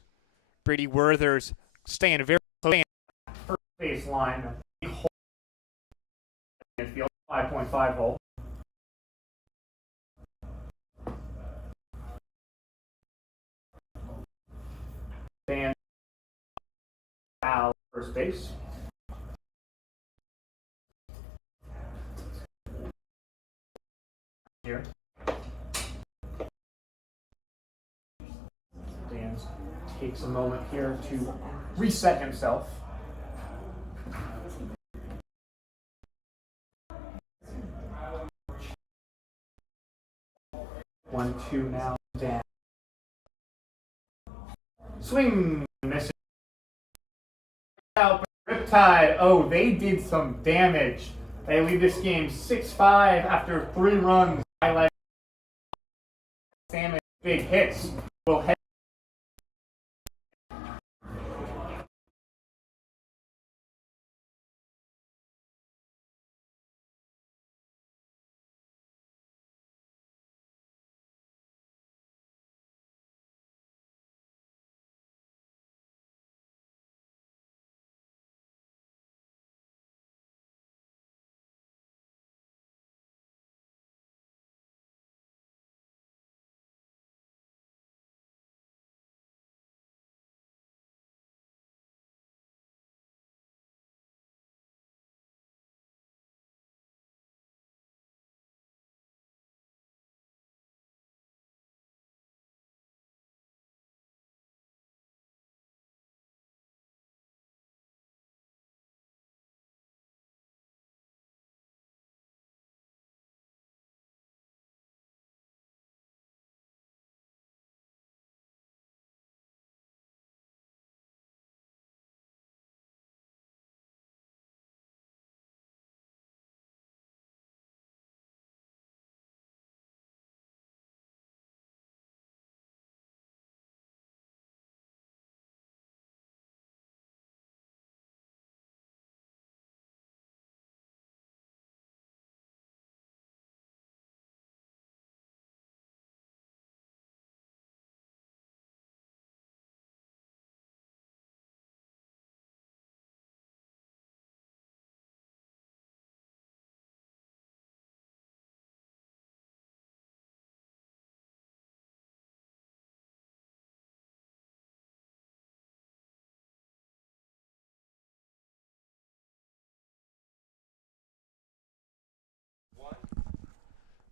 Brady Werther's staying very close to the first base line. Infield 5.5 hole. Dans foul first base. Here. Dans takes a moment here to reset himself. One, two now. Dan. Swing, misses. Out, Riptide. Oh, they did some damage. They lead this game 6-5 after 3 runs. Highlight Salmon big hits. Will head.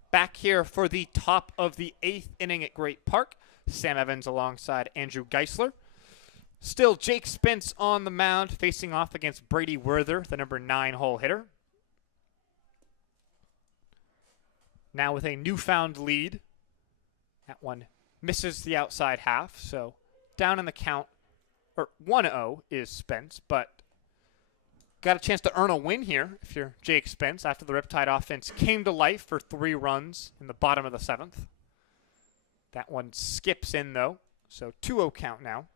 Back here for the top of the 8th inning at Great Park. Sam Evans alongside Andrew Geisler. Still Jake Spence on the mound facing off against Brady Werther, the number 9 hole hitter. Now with a newfound lead. That one misses the outside half, so down in the count, or 1-0 is Spence, but got a chance to earn a win here if you're Jake Spence after the Riptide offense came to life for 3 runs in the bottom of the 7th. That one skips in, though, so 2-0 count now.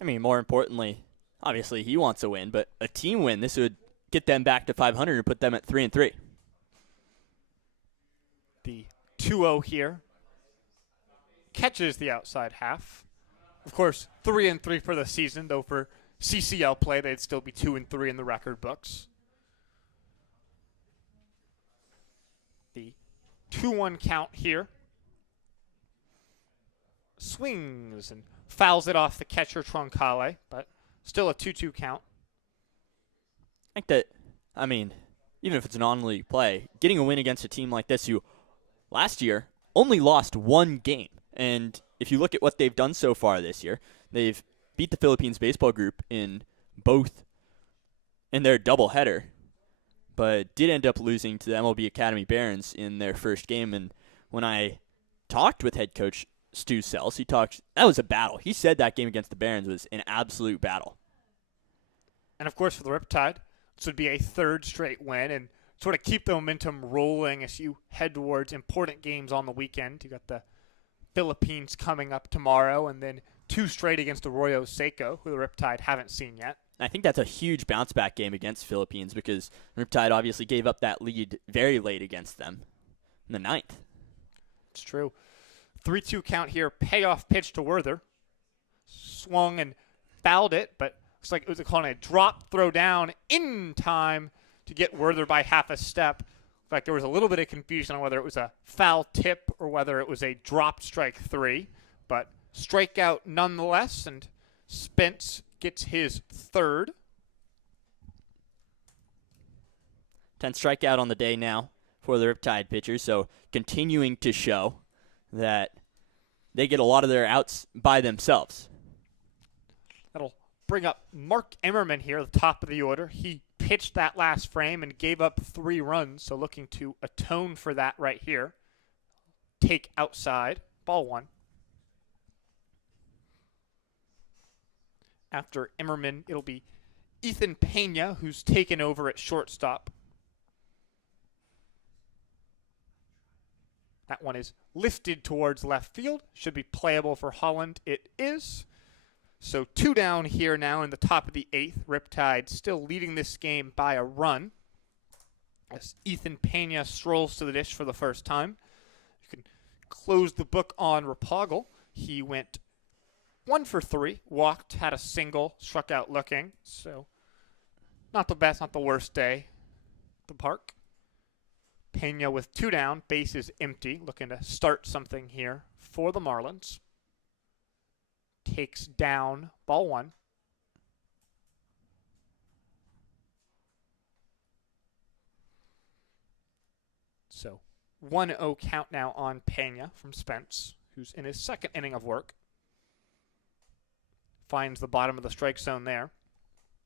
I mean, more importantly, obviously he wants a win, but a team win, this would get them back to 500 and put them at 3-3. The 2-0 here catches the outside half. Of course, 3-3 for the season, though for CCL play, they'd still be 2-3 in the record books. The 2-1 count here. Swings and fouls it off the catcher Troncale, but still a 2-2 count. I think that, I mean, even if it's a non-league play, getting a win against a team like this who last year only lost 1 game. And if you look at what they've done so far this year, they've beat the Philippines baseball group in their doubleheader, but did end up losing to the MLB Academy Barons in their first game. And when I talked with head coach Stu Sells, that was a battle. He said that game against the Barons was an absolute battle. And of course for the Riptide, this would be a 3rd straight win and sort of keep the momentum rolling as you head towards important games on the weekend. You got the Philippines coming up tomorrow, and then 2 straight against Arroyo Seco, who the Riptide haven't seen yet. I think that's a huge bounce-back game against Philippines because Riptide obviously gave up that lead very late against them in the 9th. It's true. 3-2 count here. Payoff pitch to Werther. Swung and fouled it, but looks like it was calling a drop throw down in time to get Werther by half a step. In fact, there was a little bit of confusion on whether it was a foul tip or whether it was a dropped strike 3, but strikeout nonetheless, and Spence gets his 3rd. 10th strikeout on the day now for the Riptide pitchers, so continuing to show that they get a lot of their outs by themselves. That'll bring up Mark Emmerman here at the top of the order. He pitched that last frame and gave up 3 runs, so looking to atone for that right here. Take outside, ball 1. After Emmerman, it'll be Ethan Pena, who's taken over at shortstop. That one is lifted towards left field. Should be playable for Holland. It is. So 2 down here now in the top of the 8th. Riptide still leading this game by a run. As Ethan Pena strolls to the dish for the first time. You can close the book on Rapogel. He went 1 for 3, walked, had a single, struck out looking. So not the best, not the worst day at the park. Pena with 2 down, bases empty, looking to start something here for the Marlins. Takes down, ball 1. So 1-0 count now on Pena from Spence, who's in his 2nd inning of work. Finds the bottom of the strike zone there.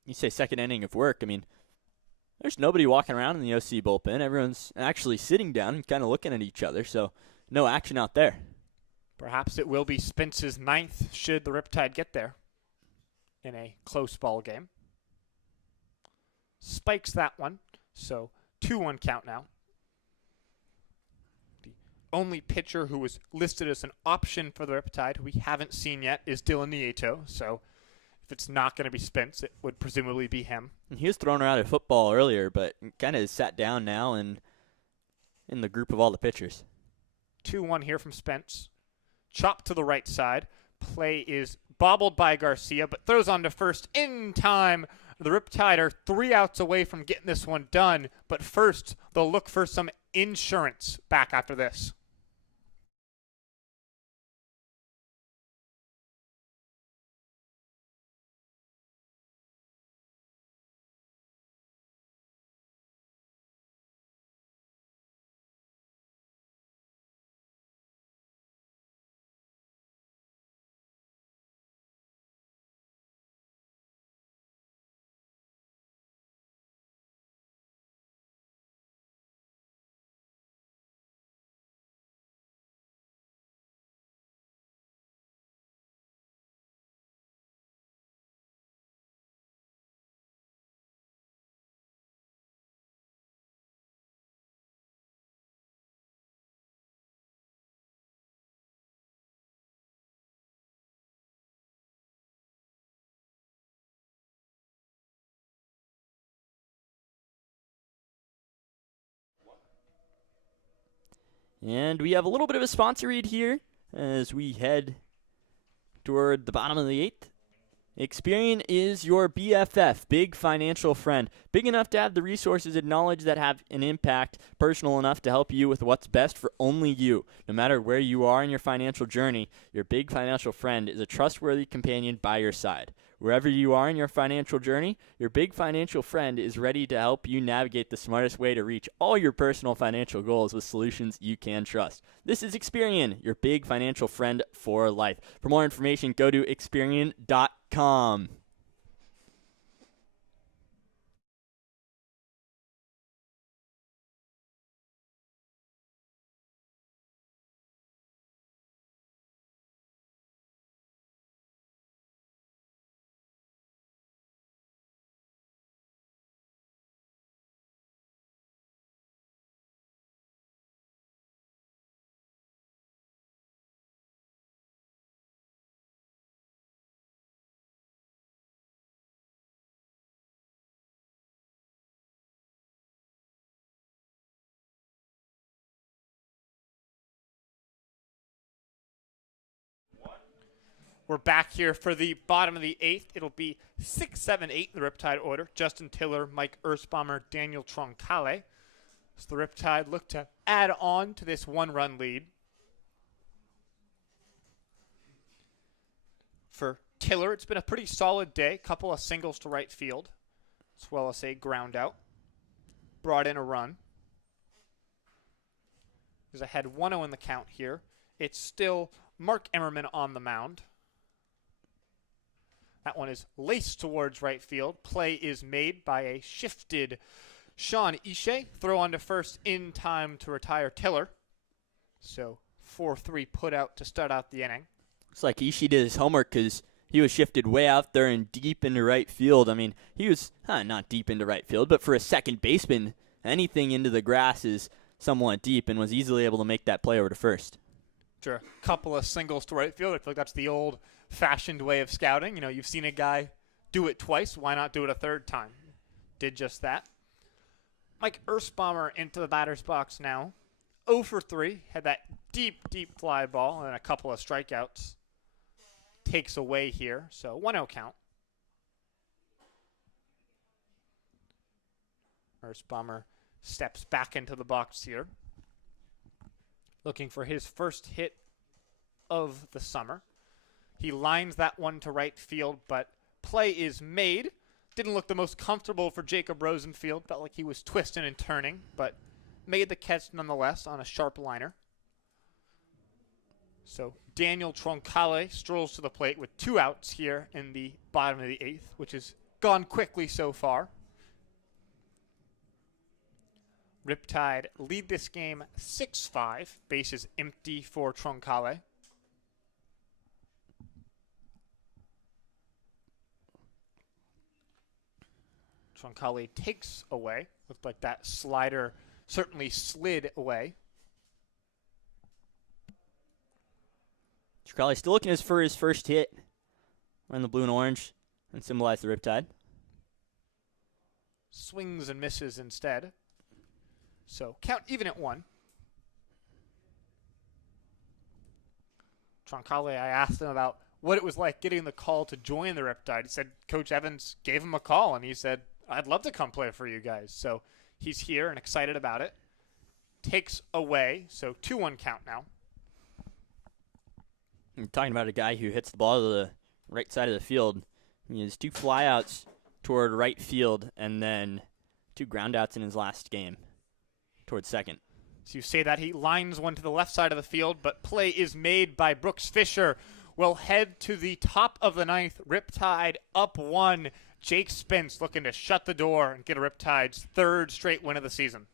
You say 2nd inning of work. I mean, there's nobody walking around in the OC bullpen. Everyone's actually sitting down and kind of looking at each other, so no action out there. Perhaps it will be Spence's 9th should the Riptide get there in a close ball game. Spikes that one, so 2-1 count now. The only pitcher who was listed as an option for the Riptide who we haven't seen yet is Dylan Nieto, so if it's not going to be Spence, it would presumably be him. And he was thrown around at football earlier, but kind of sat down now and in the group of all the pitchers. 2-1 here from Spence. Chop to the right side. Play is bobbled by Garcia, but throws on to first in time. The Riptide are 3 outs away from getting this one done, but first they'll look for some insurance back after this. And we have a little bit of a sponsor read here as we head toward the bottom of the 8th. Experian is your BFF, big financial friend. Big enough to have the resources and knowledge that have an impact, personal enough to help you with what's best for only you. No matter where you are in your financial journey, your big financial friend is a trustworthy companion by your side. Wherever you are in your financial journey, your big financial friend is ready to help you navigate the smartest way to reach all your personal financial goals with solutions you can trust. This is Experian, your big financial friend for life. For more information, go to Experian.com. We're back here for the bottom of the 8th. It'll be 6, 7, 8 in the Riptide order. Justin Tiller, Mike Ersbommer, Daniel Troncale. So the Riptide look to add on to this one-run lead. For Tiller, it's been a pretty solid day. Couple of singles to right field, as well as a ground out. Brought in a run. He's ahead 1-0 in the count here. It's still Mark Emmerman on the mound. That one is laced towards right field. Play is made by a shifted Sean Ishe. Throw on to first in time to retire Tiller. So 4-3 put out to start out the inning. Looks like Ishii did his homework because he was shifted way out there and deep into right field. I mean, he was not deep into right field, but for a second baseman, anything into the grass is somewhat deep, and was easily able to make that play over to first. Sure, a couple of singles to right field. I feel like that's the old-fashioned way of scouting. You know, you've seen a guy do it twice. Why not do it a third time? Did just that. Mike Ersbommer into the batter's box now. 0 for 3. Had that deep, deep fly ball and a couple of strikeouts. Takes away here, so 1-0 count. Ersbommer steps back into the box here, looking for his first hit of the summer. He lines that one to right field, but play is made. Didn't look the most comfortable for Jacob Rosenfield. Felt like he was twisting and turning, but made the catch nonetheless on a sharp liner. So Daniel Troncale strolls to the plate with 2 outs here in the bottom of the 8th, which has gone quickly so far. Riptide lead this game 6-5. Bases empty for Troncale. Troncale takes away. Looked like that slider certainly slid away. Troncale still looking for his first hit on the blue and orange and symbolize the Riptide. Swings and misses instead. So count even at 1. Troncale, I asked him about what it was like getting the call to join the Riptide. He said Coach Evans gave him a call, and he said, I'd love to come play for you guys. So he's here and excited about it. Takes away, so 2-1 count now. I'm talking about a guy who hits the ball to the right side of the field. He has 2 flyouts toward right field and then 2 groundouts in his last game towards second. So you say that he lines one to the left side of the field, but play is made by Brooks Fisher. We'll head to the top of the 9th. Riptide up 1. Jake Spence looking to shut the door and get a Riptide's 3rd straight win of the season.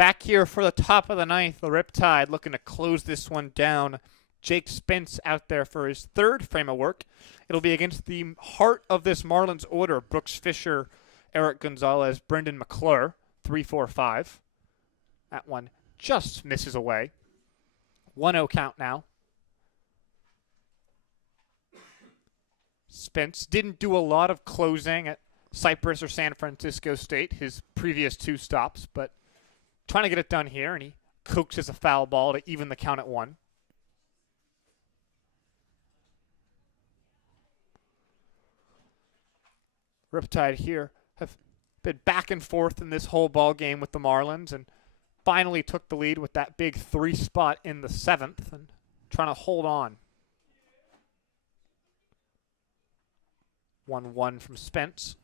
Back here for the top of the ninth, the Riptide looking to close this one down. Jake Spence out there for his third frame of work. It'll be against the heart of this Marlins order, Brooks Fisher, Eric Gonzalez, Brendan McClure, 3-4-5. That one just misses away. 1-0 count now. Spence didn't do a lot of closing at Cypress or San Francisco State, his previous 2 stops, but trying to get it done here, and he coaxes a foul ball to even the count at 1. Riptide here have been back and forth in this whole ball game with the Marlins, and finally took the lead with that big 3 spot in the 7th, and trying to hold on. 1-1 from Spence.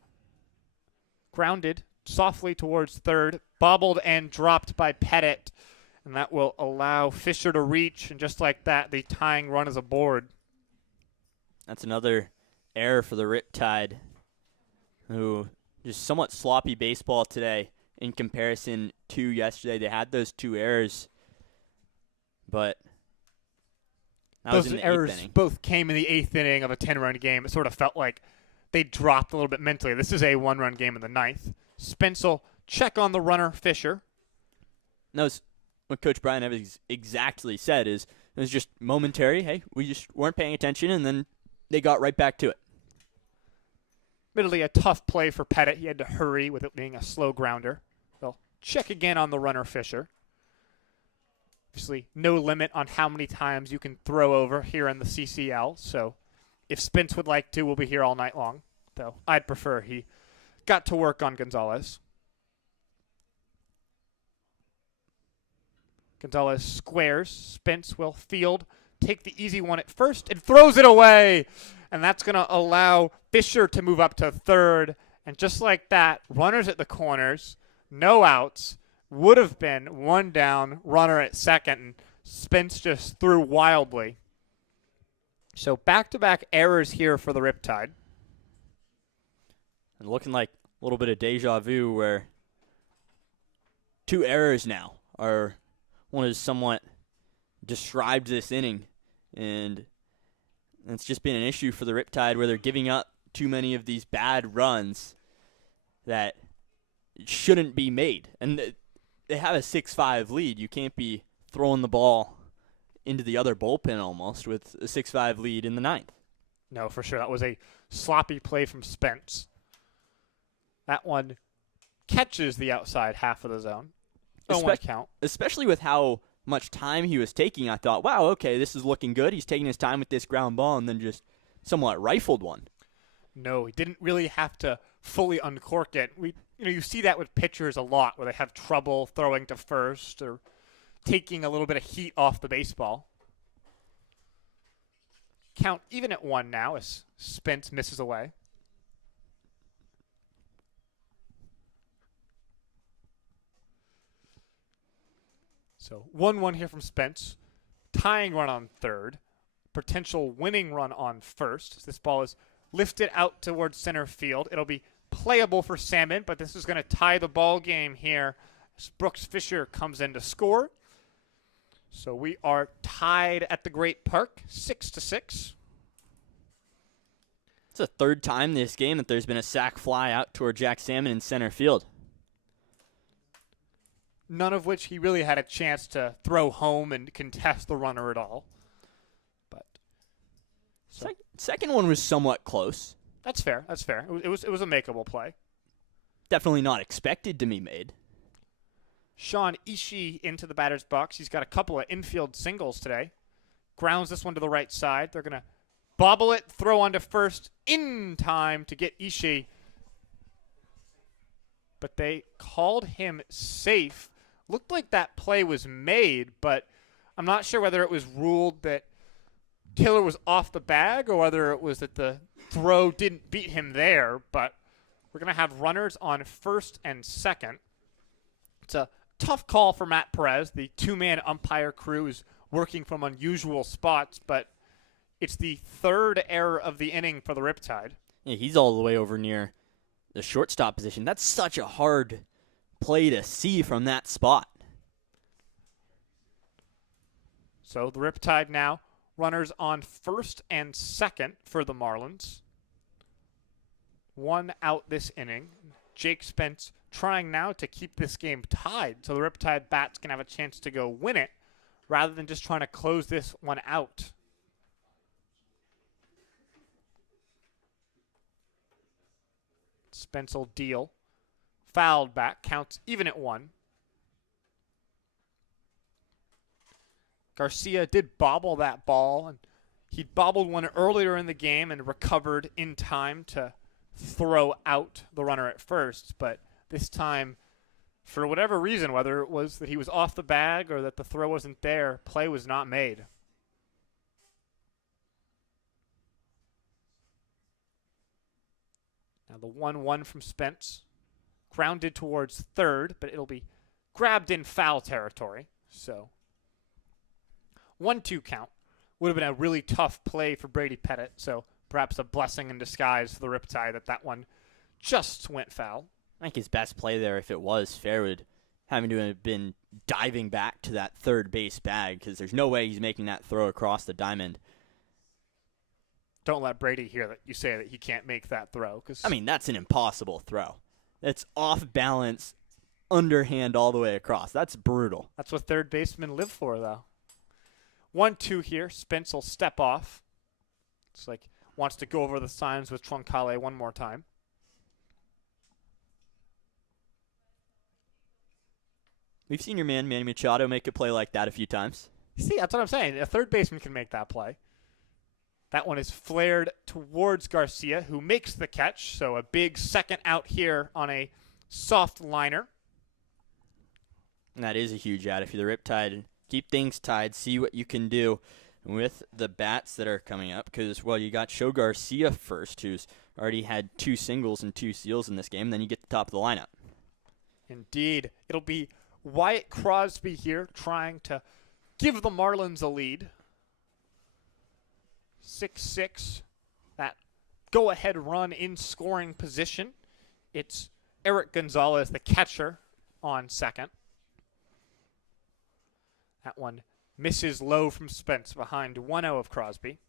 Grounded softly towards third, bobbled and dropped by Pettit, and that will allow Fisher to reach, and just like that, the tying run is aboard. That's another error for the Riptide, who just somewhat sloppy baseball today in comparison to yesterday. They had those 2 errors, but that was those in the errors 8th inning. Both came in the 8th inning of a 10-run game. It sort of felt like they dropped a little bit mentally. This is a 1-run game in the 9th. Spence will check on the runner, Fisher. No, what Coach Brian Evans exactly said is it was just momentary. Hey, we just weren't paying attention, and then they got right back to it. Admittedly, a tough play for Pettit. He had to hurry with it being a slow grounder. They'll check again on the runner, Fisher. Obviously, no limit on how many times you can throw over here in the CCL, so if Spence would like to, we'll be here all night long, though I'd prefer he got to work on Gonzalez. Gonzalez squares. Spence will field, take the easy one at first, and throws it away. And that's going to allow Fisher to move up to third. And just like that, runners at the corners, no outs, would have been 1 down, runner at second, and Spence just threw wildly. So back-to-back errors here for the Riptide. And looking like a little bit of deja vu where 2 errors now are what has somewhat described this inning. And it's just been an issue for the Riptide where they're giving up too many of these bad runs that shouldn't be made. And they have a 6-5 lead. You can't be throwing the ball into the other bullpen almost with a 6-5 lead in the 9th. No, for sure. That was a sloppy play from Spence. That one catches the outside half of the zone. 0-1 count. Especially with how much time he was taking, I thought, wow, okay, this is looking good. He's taking his time with this ground ball and then just somewhat rifled one. No, he didn't really have to fully uncork it. You see that with pitchers a lot where they have trouble throwing to first or taking a little bit of heat off the baseball. Count even at 1 now as Spence misses away. So 1-1 here from Spence. Tying run on third. Potential winning run on first. This ball is lifted out towards center field. It'll be playable for Salmon, but this is going to tie the ball game here as Brooks Fisher comes in to score. So we are tied at the Great Park, 6-6. It's the 3rd time this game that there's been a sac fly out toward Jack Salmon in center field. None of which he really had a chance to throw home and contest the runner at all. But second one was somewhat close. That's fair. That's fair. It was a makeable play. Definitely not expected to be made. Sean Ishii into the batter's box. He's got a couple of infield singles today. Grounds this one to the right side. They're going to bobble it, throw onto first in time to get Ishii. But they called him safe. Looked like that play was made, but I'm not sure whether it was ruled that Taylor was off the bag or whether it was that the throw didn't beat him there. But we're going to have runners on first and second. It's a tough call for Matt Perez. The 2-man umpire crew is working from unusual spots, but it's the 3rd error of the inning for the Riptide. Yeah, he's all the way over near the shortstop position. That's such a hard play to see from that spot. So the Riptide now runners on first and second for the Marlins. 1 out this inning. Jake Spence trying now to keep this game tied so the Riptide bats can have a chance to go win it rather than just trying to close this one out. Spence will deal. Fouled back. Counts even at 1. Garcia did bobble that ball, and he bobbled one earlier in the game and recovered in time to throw out the runner at first. But this time, for whatever reason, whether it was that he was off the bag or that the throw wasn't there, play was not made. Now the 1-1 from Spence. Grounded towards third, but it'll be grabbed in foul territory. So 1-2 count. Would have been a really tough play for Brady Pettit, so perhaps a blessing in disguise for the Riptide that one just went foul. I think his best play there, if it was fair, would having to have been diving back to that third base bag because there's no way he's making that throw across the diamond. Don't let Brady hear that you say that he can't make that throw. I mean, that's an impossible throw. It's off balance, underhand all the way across. That's brutal. That's what third basemen live for, though. 1-2 here. Spence will step off. It's like wants to go over the signs with Troncale one more time. We've seen your man, Manny Machado, make a play like that a few times. See, that's what I'm saying. A third baseman can make that play. That one is flared towards Garcia, who makes the catch. So a big second out here on a soft liner. And that is a huge out if you're the Riptide. Keep things tied. See what you can do with the bats that are coming up. Because, well, you got Show Garcia first, who's already had 2 singles and 2 steals in this game. Then you get the top of the lineup. Indeed. It'll be Wyatt Crosby here trying to give the Marlins a lead. 6-6. That go-ahead run in scoring position. It's Eric Gonzalez, the catcher, on second. That one misses low from Spence behind 1-0 of Crosby.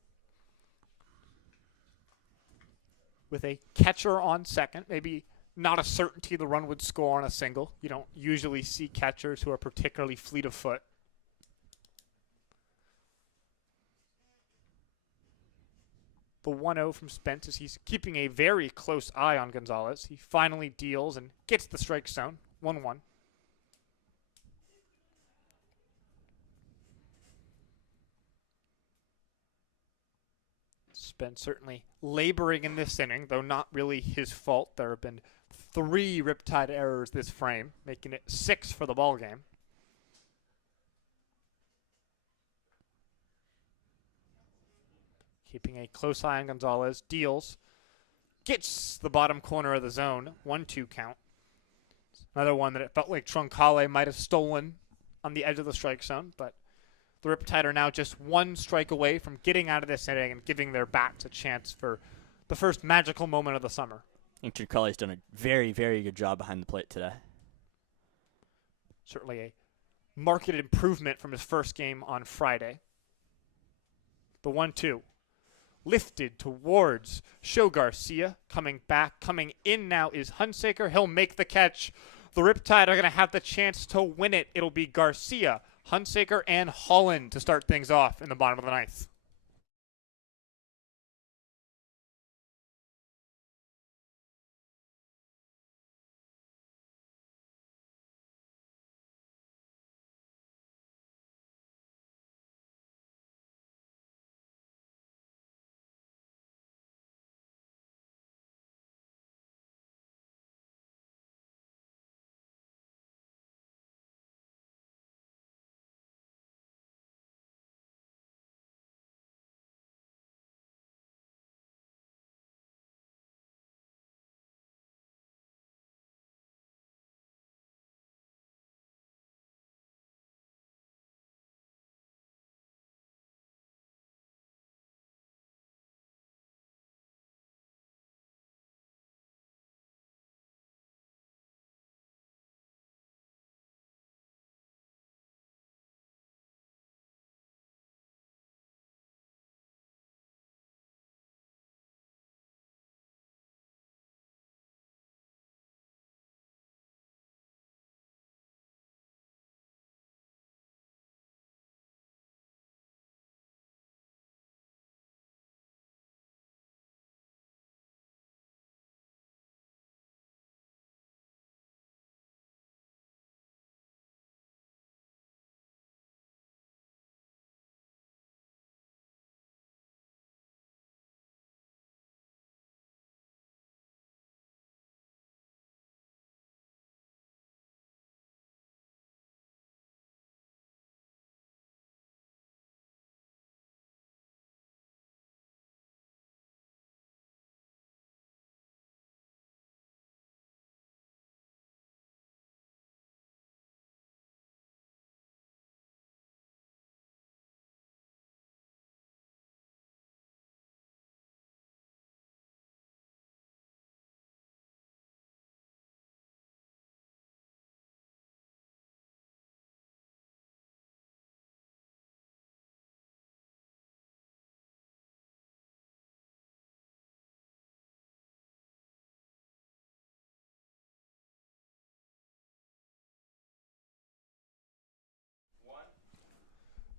With a catcher on second, maybe not a certainty the run would score on a single. You don't usually see catchers who are particularly fleet of foot. The 1-0 from Spence as he's keeping a very close eye on Gonzalez. He finally deals and gets the strike zone. 1-1. Spence certainly laboring in this inning, though not really his fault. There have been 3 Riptide errors this frame, making it 6 for the ballgame. Keeping a close eye on Gonzalez. Deals. Gets the bottom corner of the zone. 1-2 count. Another one that it felt like Troncale might have stolen on the edge of the strike zone, but the Riptide are now just 1 strike away from getting out of this inning and giving their bats a chance for the first magical moment of the summer. I think Troncale's done a very, very good job behind the plate today. Certainly a marked improvement from his first game on Friday. The 1-2. Lifted towards Show Garcia. Coming back. Coming in now is Hunsaker. He'll make the catch. The Riptide are going to have the chance to win it. It'll be Garcia, Hunsaker, and Holland to start things off in the bottom of the 9th.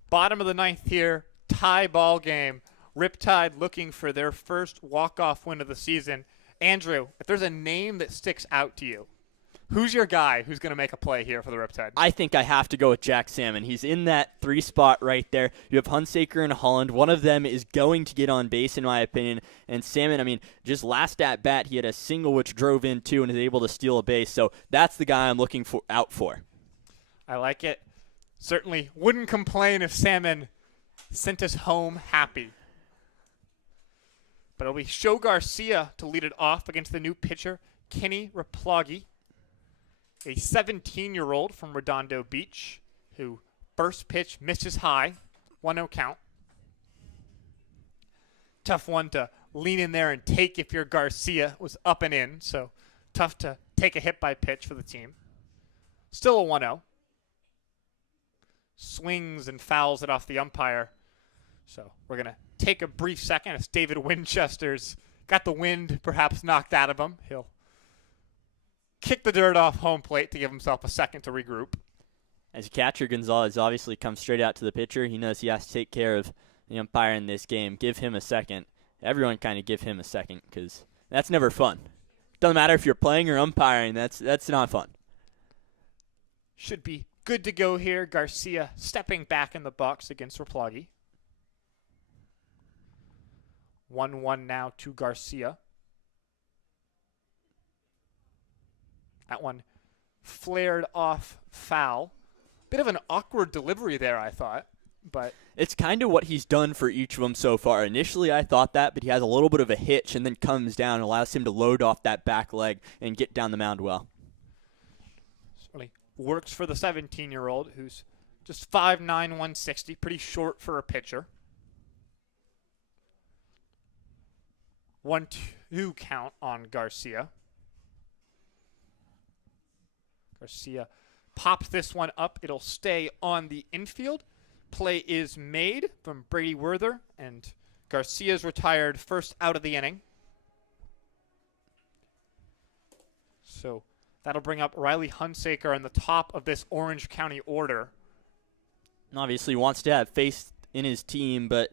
Bottom of the ninth here, tie ball game. Riptide looking for their first walk-off win of the season. Andrew, if there's a name that sticks out to you, who's your guy who's going to make a play here for the Riptide? I think I have to go with Jack Salmon. He's in that 3 spot right there. You have Hunsaker and Holland. One of them is going to get on base, in my opinion. And Salmon, I mean, just last at bat, he had a single which drove in 2 and is able to steal a base. So that's the guy I'm looking out for. I like it. Certainly wouldn't complain if Salmon sent us home happy. But it'll be Show Garcia to lead it off against the new pitcher, Kenny Raplagi, a 17-year-old from Redondo Beach who first pitch misses high, 1-0 count. Tough one to lean in there and take if your Garcia was up and in, so tough to take a hit by pitch for the team. Still a 1-0. Swings and fouls it off the umpire. So we're going to take a brief second as David Winchester's got the wind perhaps knocked out of him. He'll kick the dirt off home plate to give himself a second to regroup. As a catcher, Gonzalez obviously comes straight out to the pitcher. He knows he has to take care of the umpire in this game. Give him a second. Everyone kind of give him a second because that's never fun. Doesn't matter if you're playing or umpiring. That's not fun. Should be good to go here. Garcia stepping back in the box against Raplagi. 1-1 now to Garcia. That one flared off foul. Bit of an awkward delivery there, I thought. But it's kind of what he's done for each of them so far. Initially, I thought that, but he has a little bit of a hitch and then comes down and allows him to load off that back leg and get down the mound well. Certainly works for the 17-year-old who's just 5'9", 160, pretty short for a pitcher. 1-2 count on Garcia. Garcia pops this one up. It'll stay on the infield. Play is made from Brady Werther, and Garcia's retired first out of the inning. So that'll bring up Riley Hunsaker on the top of this Orange County order. And obviously wants to have faith in his team, but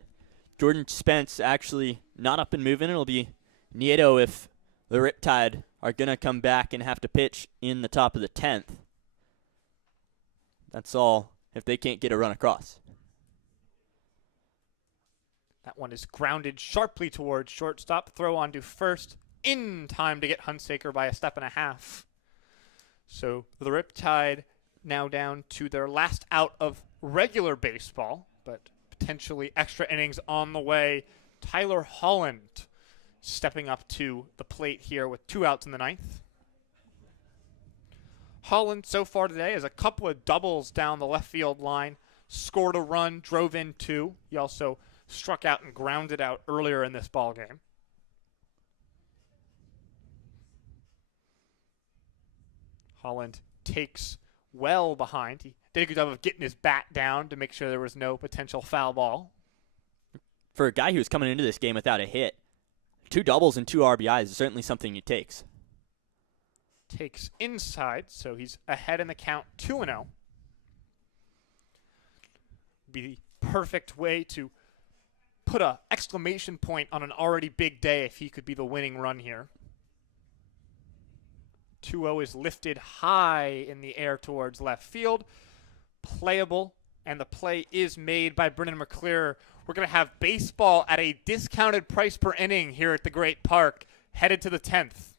Jordan Spence actually not up and moving. It'll be Nieto if the Riptide are going to come back and have to pitch in the top of the 10th. That's all if they can't get a run across. That one is grounded sharply towards shortstop. Throw on to first in time to get Hunsaker by a step and a half. So the Riptide now down to their last out of regular baseball, but potentially extra innings on the way. Tyler Holland stepping up to the plate here with 2 outs in the ninth. Holland so far today has a couple of doubles down the left field line, scored a run, drove in 2. He also struck out and grounded out earlier in this ball game. Holland takes well behind. He did a good job of getting his bat down to make sure there was no potential foul ball. For a guy who's coming into this game without a hit, 2 doubles and 2 RBIs is certainly something he takes. Takes inside, so he's ahead in the count, 2-0. Be the perfect way to put a exclamation point on an already big day if he could be the winning run here. 2-0 is lifted high in the air towards left field. Playable, and the play is made by Brendan McClure. We're going to have baseball at a discounted price per inning here at the Great Park, headed to the 10th.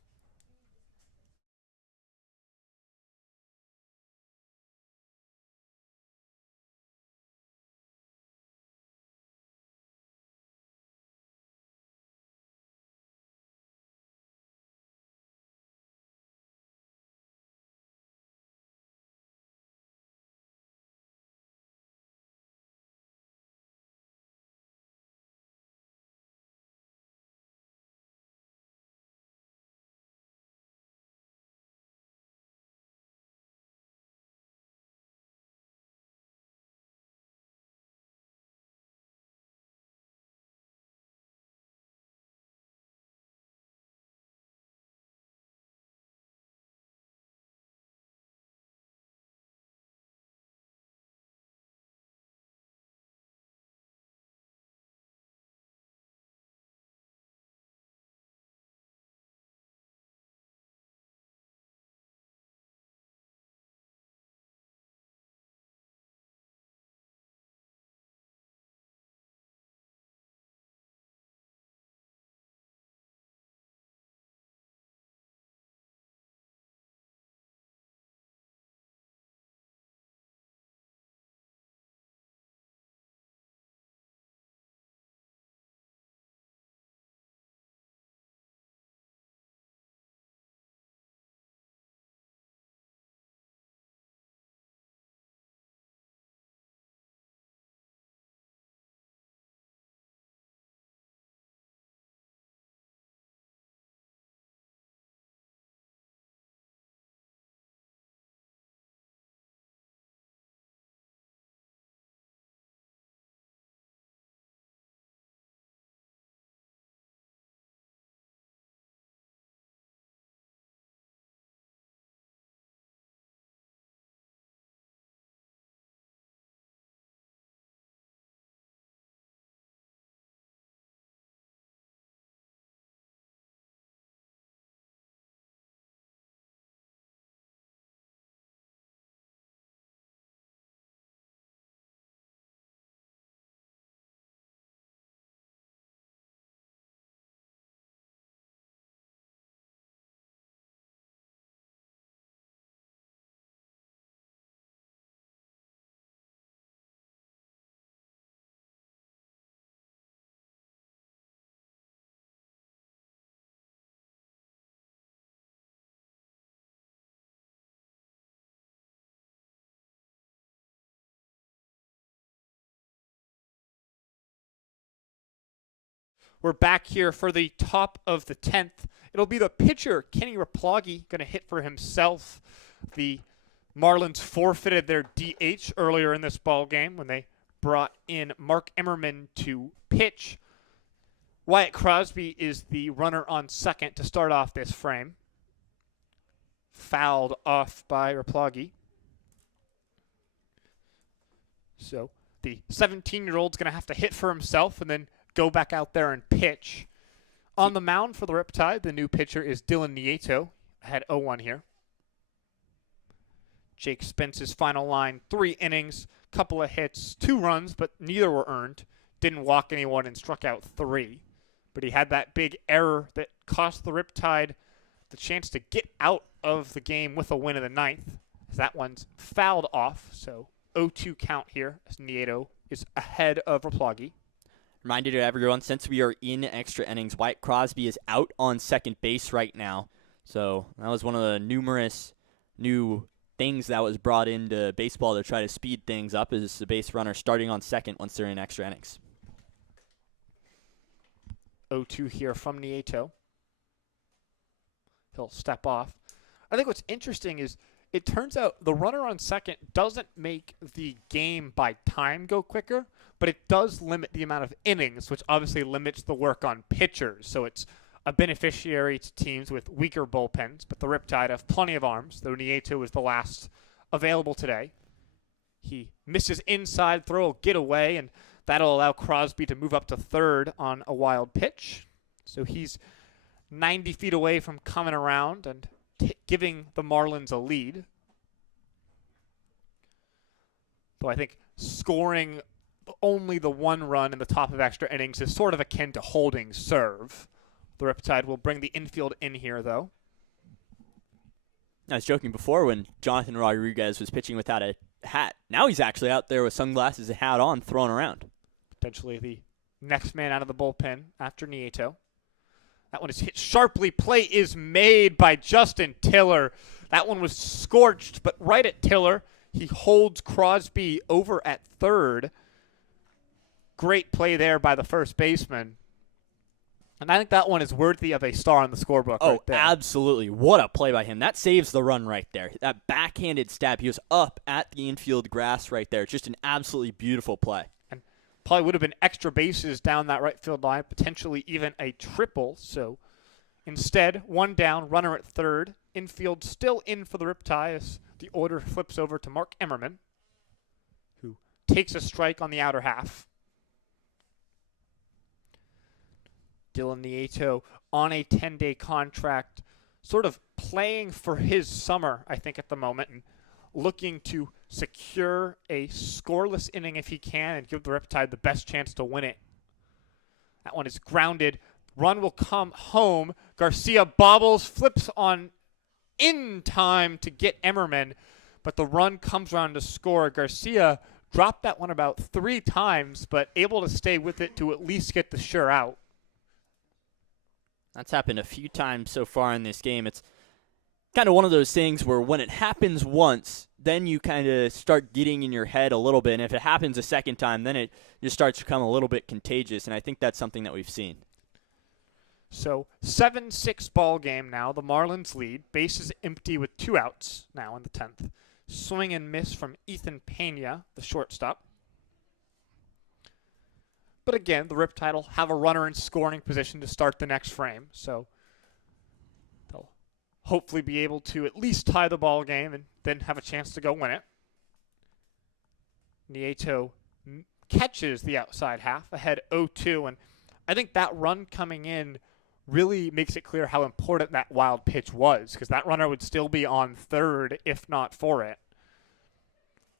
we're back here for the top of the 10th. It'll be the pitcher, Kenny Raplogi, going to hit for himself. The Marlins forfeited their DH earlier in this ball game when they brought in Mark Emmerman to pitch. Wyatt Crosby is the runner on second to start off this frame. Fouled off by Raplogi. So the 17-year-old's going to have to hit for himself and then go back out there and pitch. On the mound for the Riptide, the new pitcher is Dylan Nieto. Had 0-1 here. Jake Spence's final line, 3 innings, couple of hits, 2 runs, but neither were earned. Didn't walk anyone and struck out 3. But he had that big error that cost the Riptide the chance to get out of the game with a win in the 9th. That one's fouled off, so 0-2 count here as Nieto is ahead of Raplogi. Reminder to everyone, since we are in extra innings, Wyatt Crosby is out on second base right now. So that was one of the numerous new things that was brought into baseball to try to speed things up, is the base runner starting on second once they're in extra innings. 0-2 here from Nieto. He'll step off. I think what's interesting is it turns out the runner on second doesn't make the game by time go quicker, but it does limit the amount of innings, which obviously limits the work on pitchers. So it's a beneficiary to teams with weaker bullpens, but the Riptide have plenty of arms, though Nieto is the last available today. He misses inside throw, get away, and that'll allow Crosby to move up to third on a wild pitch. So he's 90 feet away from coming around and giving the Marlins a lead. Though I think scoring only the 1 run in the top of extra innings is sort of akin to holding serve. The Riptide will bring the infield in here, though. I was joking before when Jonathan Rodriguez was pitching without a hat. Now he's actually out there with sunglasses and hat on, throwing around. Potentially the next man out of the bullpen after Nieto. That one is hit sharply. Play is made by Justin Tiller. That one was scorched, but right at Tiller. He holds Crosby over at third. Great play there by the first baseman. And I think that one is worthy of a star on the scorebook. Oh, right there. Absolutely. What a play by him. That saves the run right there. That backhanded stab. He was up at the infield grass right there. Just an absolutely beautiful play. And probably would have been extra bases down that right field line, potentially even a triple. So instead, 1 down, runner at third. Infield still in for the Riptide as the order flips over to Mark Emmerman, who takes a strike on the outer half. Dylan Nieto on a 10-day contract, sort of playing for his summer, I think, at the moment, and looking to secure a scoreless inning if he can and give the Riptide the best chance to win it. That one is grounded. Run will come home. Garcia bobbles, flips on in time to get Emmerman, but the run comes around to score. Garcia dropped that one about 3 times, but able to stay with it to at least get the sure out. That's happened a few times so far in this game. It's kind of one of those things where when it happens once, then you kind of start getting in your head a little bit. And if it happens a second time, then it just starts to become a little bit contagious. And I think that's something that we've seen. So 7-6 ball game now. The Marlins lead. Bases empty with 2 outs now in the 10th. Swing and miss from Ethan Pena, the shortstop. But again, the Riptide will have a runner in scoring position to start the next frame. So they'll hopefully be able to at least tie the ball game and then have a chance to go win it. Nieto catches the outside half, ahead 0-2. And I think that run coming in really makes it clear how important that wild pitch was, because that runner would still be on third if not for it.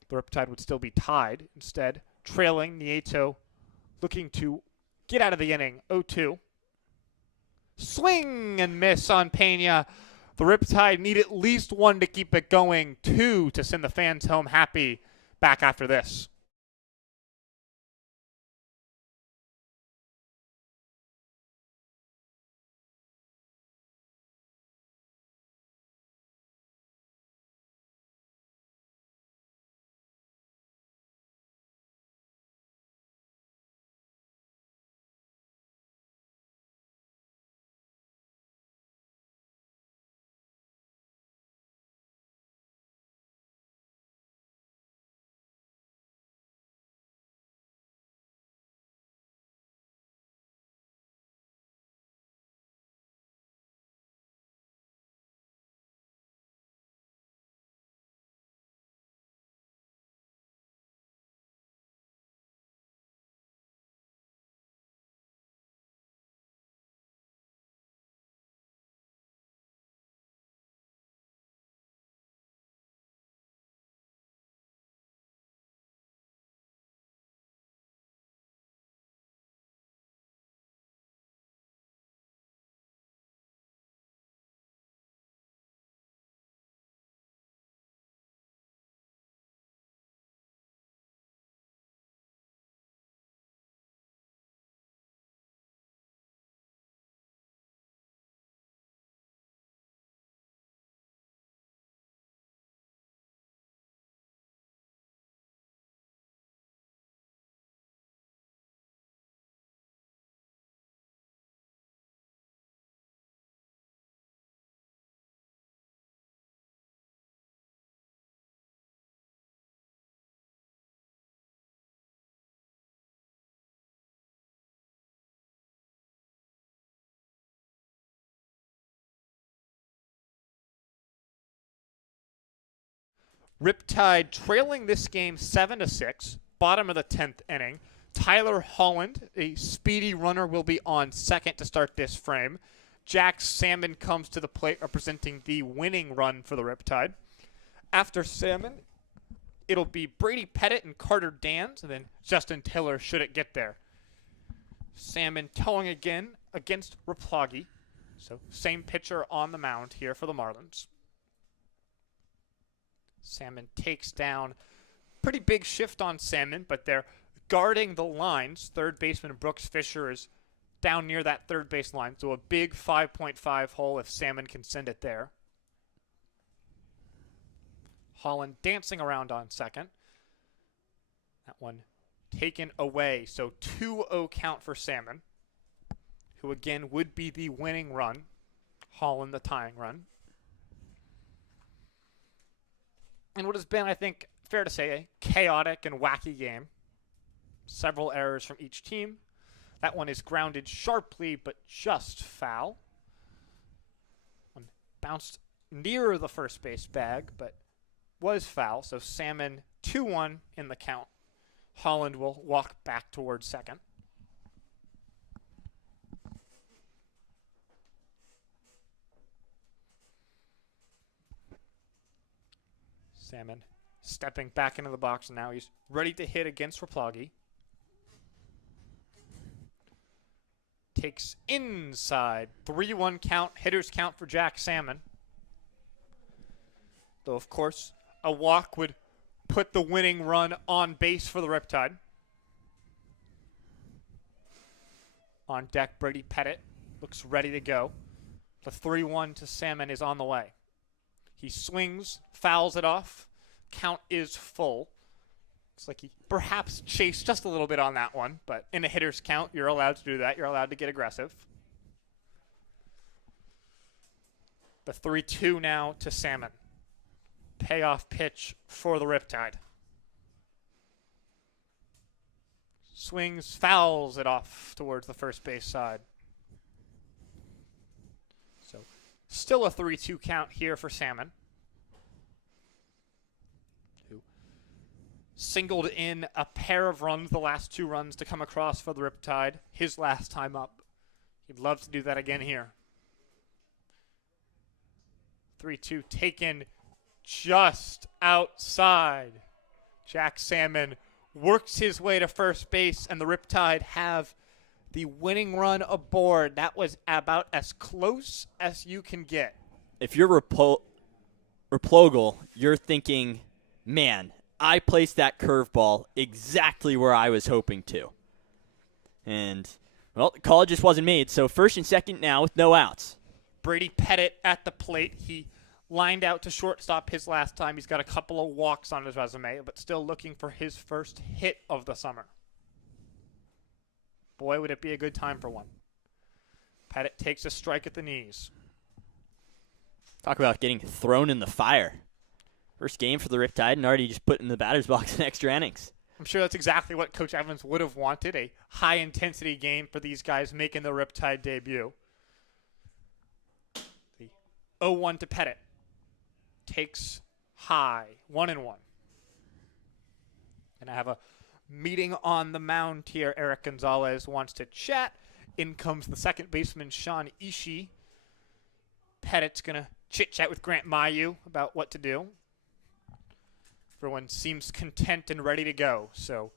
The Riptide would still be tied. Instead, trailing, Nieto looking to get out of the inning, 0-2. Swing and miss on Pena. The Riptide need at least 1 to keep it going, 2 to send the fans home happy back after this. Riptide trailing this game 7-6, bottom of the 10th inning. Tyler Holland, a speedy runner, will be on second to start this frame. Jack Salmon comes to the plate representing the winning run for the Riptide. After Salmon, it'll be Brady Pettit and Carter Dans, and then Justin Tiller should it get there. Salmon towing again against Riptide. So same pitcher on the mound here for the Marlins. Salmon takes down. Pretty big shift on Salmon, but they're guarding the lines. Third baseman Brooks Fisher is down near that third base line, so a big 5.5 hole if Salmon can send it there. Holland dancing around on second. That one taken away, so 2-0 count for Salmon, who again would be the winning run. Holland the tying run. And what has been, I think, fair to say, a chaotic and wacky game. Several errors from each team. That one is grounded sharply, but just foul. One bounced near the first base bag, but was foul. So Salmon 2-1 in the count. Holland will walk back towards second. Salmon stepping back into the box, and now he's ready to hit against Riptide. Takes inside. 3-1 count. Hitter's count for Jack Salmon. Though, of course, a walk would put the winning run on base for the Riptide. On deck, Brady Pettit looks ready to go. The 3-1 to Salmon is on the way. He swings, fouls it off. Count is full. Looks like he perhaps chased just a little bit on that one, but in a hitter's count, you're allowed to do that. You're allowed to get aggressive. The 3-2 now to Salmon. Payoff pitch for the Riptide. Swings, fouls it off towards the first base side. So still a 3-2 count here for Salmon, who singled in a pair of runs, the last two runs to come across for the Riptide, his last time up. He'd love to do that again here. 3-2 taken just outside. Jack Salmon works his way to first base, and the Riptide have the winning run aboard. That was about as close as you can get. If you're Replogle, you're thinking, man, I placed that curveball exactly where I was hoping to. And, well, the call just wasn't made, so first and second now with no outs. Brady Pettit at the plate. He lined out to shortstop his last time. He's got a couple of walks on his resume, but still looking for his first hit of the summer. Boy, would it be a good time for one. Pettit takes a strike at the knees. Talk about getting thrown in the fire. First game for the Riptide and already just put in the batter's box in extra innings. I'm sure that's exactly what Coach Evans would have wanted, a high-intensity game for these guys making the Riptide debut. The 0-1 to Pettit. Takes high, 1-1. And I have a meeting on the mound here. Eric Gonzalez wants to chat. In comes the second baseman, Sean Ishii. Pettit's going to chit-chat with Grant Mayu about what to do. Everyone seems content and ready to go. So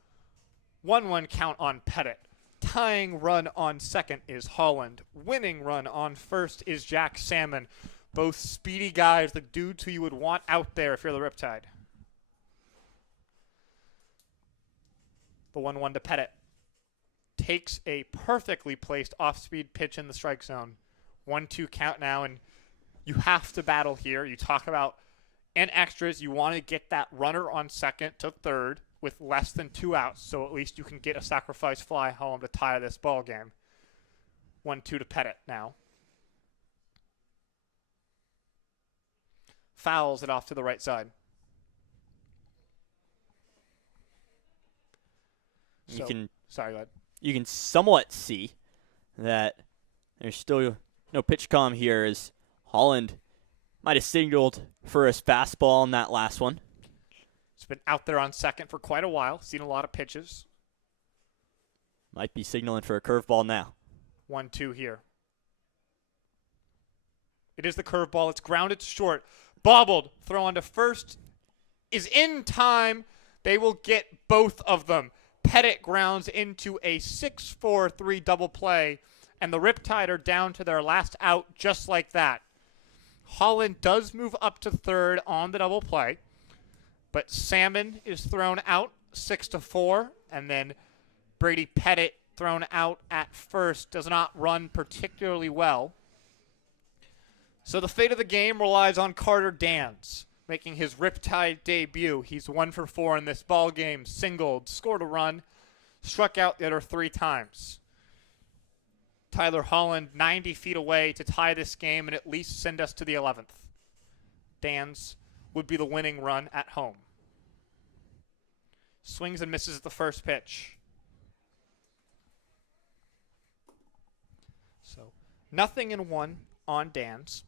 1-1 count on Pettit. Tying run on second is Holland. Winning run on first is Jack Salmon. Both speedy guys, the dudes who you would want out there if you're the Riptide. The 1-1 to Pettit. Takes a perfectly placed off-speed pitch in the strike zone. 1-2 count now, and you have to battle here. You talk about in extras, you want to get that runner on second to third with less than 2 outs, so at least you can get a sacrifice fly home to tie this ball game. 1-2 to Pettit now. Fouls it off to the right side. Sorry, go ahead. You can somewhat see that there's still no pitch calm here as Holland might have signaled for his fastball on that last one. He's been out there on second for quite a while, seen a lot of pitches. Might be signaling for a curveball now. 1-2 here. It is the curveball. It's grounded short. Bobbled. Throw on to first is in time. They will get both of them. Pettit grounds into a 6-4-3 double play, and the Riptide are down to their last out just like that. Holland does move up to third on the double play, but Salmon is thrown out 6-4, and then Brady Pettit thrown out at first. Does not run particularly well. So the fate of the game relies on Carter Dans making his Riptide debut. He's 1 for 4 in this ball game, singled, scored a run, struck out the other 3 times. Tyler Holland 90 feet away to tie this game and at least send us to the 11th. Dans would be the winning run at home. Swings and misses at the first pitch. So 0-1 on Dans.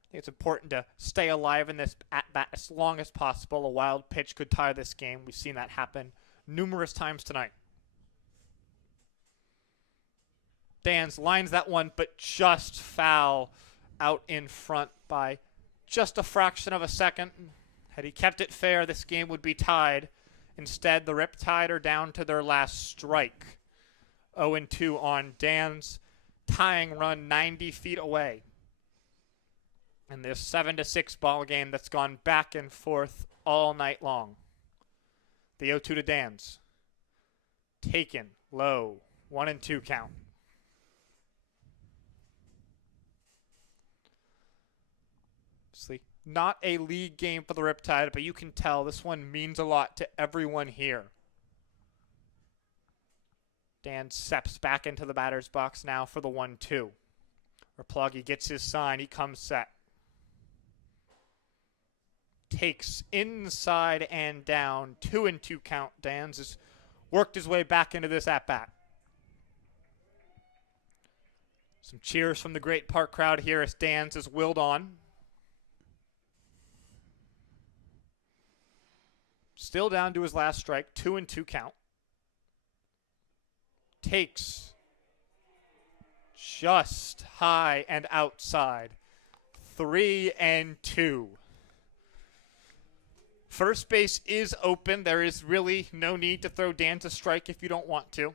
I think it's important to stay alive in this at-bat as long as possible. A wild pitch could tie this game. We've seen that happen numerous times tonight. Dans lines that one, but just foul out in front by just a fraction of a second. Had he kept it fair, this game would be tied. Instead, the Riptide are down to their last strike. 0-2 on Dans. Tying run 90 feet away. And this 7-6 ball game that's gone back and forth all night long. The 0-2 to Dans. Taken low. 1-2 count. Obviously, not a league game for the Riptide, but you can tell this one means a lot to everyone here. Dans steps back into the batter's box now for the 1-2. Raplugge gets his sign. He comes set. Takes inside and down. 2-2 count. Dans has worked his way back into this at-bat. Some cheers from the Great Park crowd here as Dans is willed on. Still down to his last strike. 2-2 count. Takes just high and outside. 3-2. First base is open. There is really no need to throw Dans a strike if you don't want to.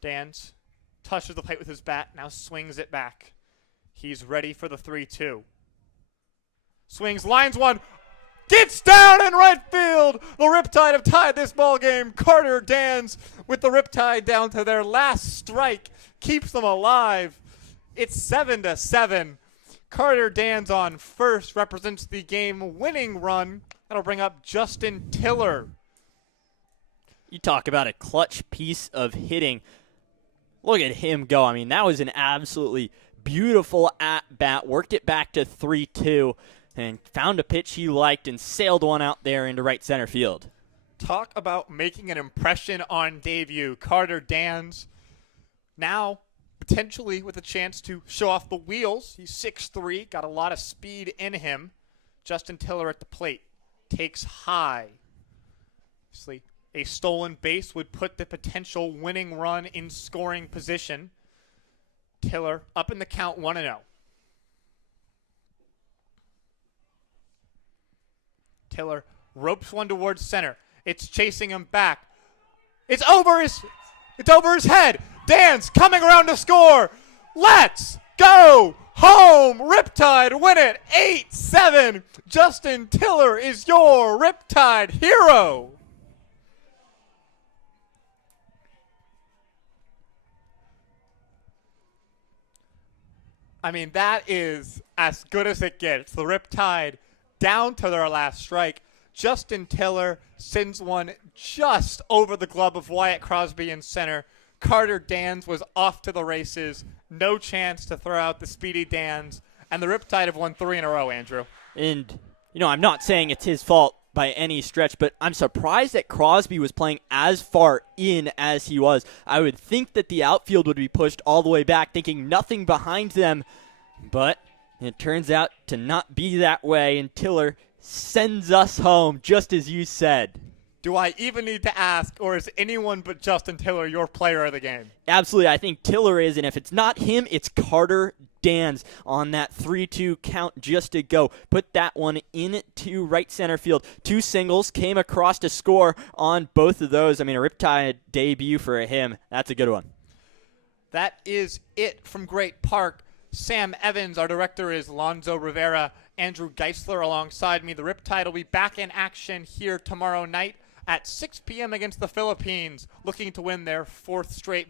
Dans touches the plate with his bat, now swings it back. He's ready for the 3-2. Swings, lines one, gets down in right field. The Riptide have tied this ball game. Carter Dans with the Riptide down to their last strike keeps them alive. It's 7-7. Carter Dans on first represents the game-winning run. That'll bring up Justin Tiller. You talk about a clutch piece of hitting. Look at him go. I mean, that was an absolutely beautiful at-bat. Worked it back to 3-2 and found a pitch he liked and sailed one out there into right center field. Talk about making an impression on debut. Carter Dans now potentially with a chance to show off the wheels. He's 6'3", got a lot of speed in him. Justin Tiller at the plate takes high. Obviously, a stolen base would put the potential winning run in scoring position. Tiller up in the count 1-0. Tiller ropes one towards center. It's chasing him back. It's over his head. Dans coming around to score. Let's go home. Riptide win it 8-7. Justin Tiller is your Riptide hero. I mean, that is as good as it gets. The Riptide down to their last strike. Justin Tiller sends one just over the glove of Wyatt Crosby in center. Carter Dans was off to the races. No chance to throw out the speedy Dans. And the Riptide have won 3 in a row, Andrew. And, I'm not saying it's his fault by any stretch, but I'm surprised that Crosby was playing as far in as he was. I would think that the outfield would be pushed all the way back, thinking nothing behind them. But And it turns out to not be that way, and Tiller sends us home, just as you said. Do I even need to ask, or is anyone but Justin Tiller your player of the game? Absolutely, I think Tiller is, and if it's not him, it's Carter Dans on that 3-2 count just to go. Put that one into right center field. 2 singles, came across to score on both of those. I mean, a Riptide debut for him. That's a good one. That is it from Great Park. Sam Evans, our director, is Lonzo Rivera. Andrew Geisler alongside me. The Riptide will be back in action here tomorrow night at 6 p.m. against the Philippines, looking to win their 4th straight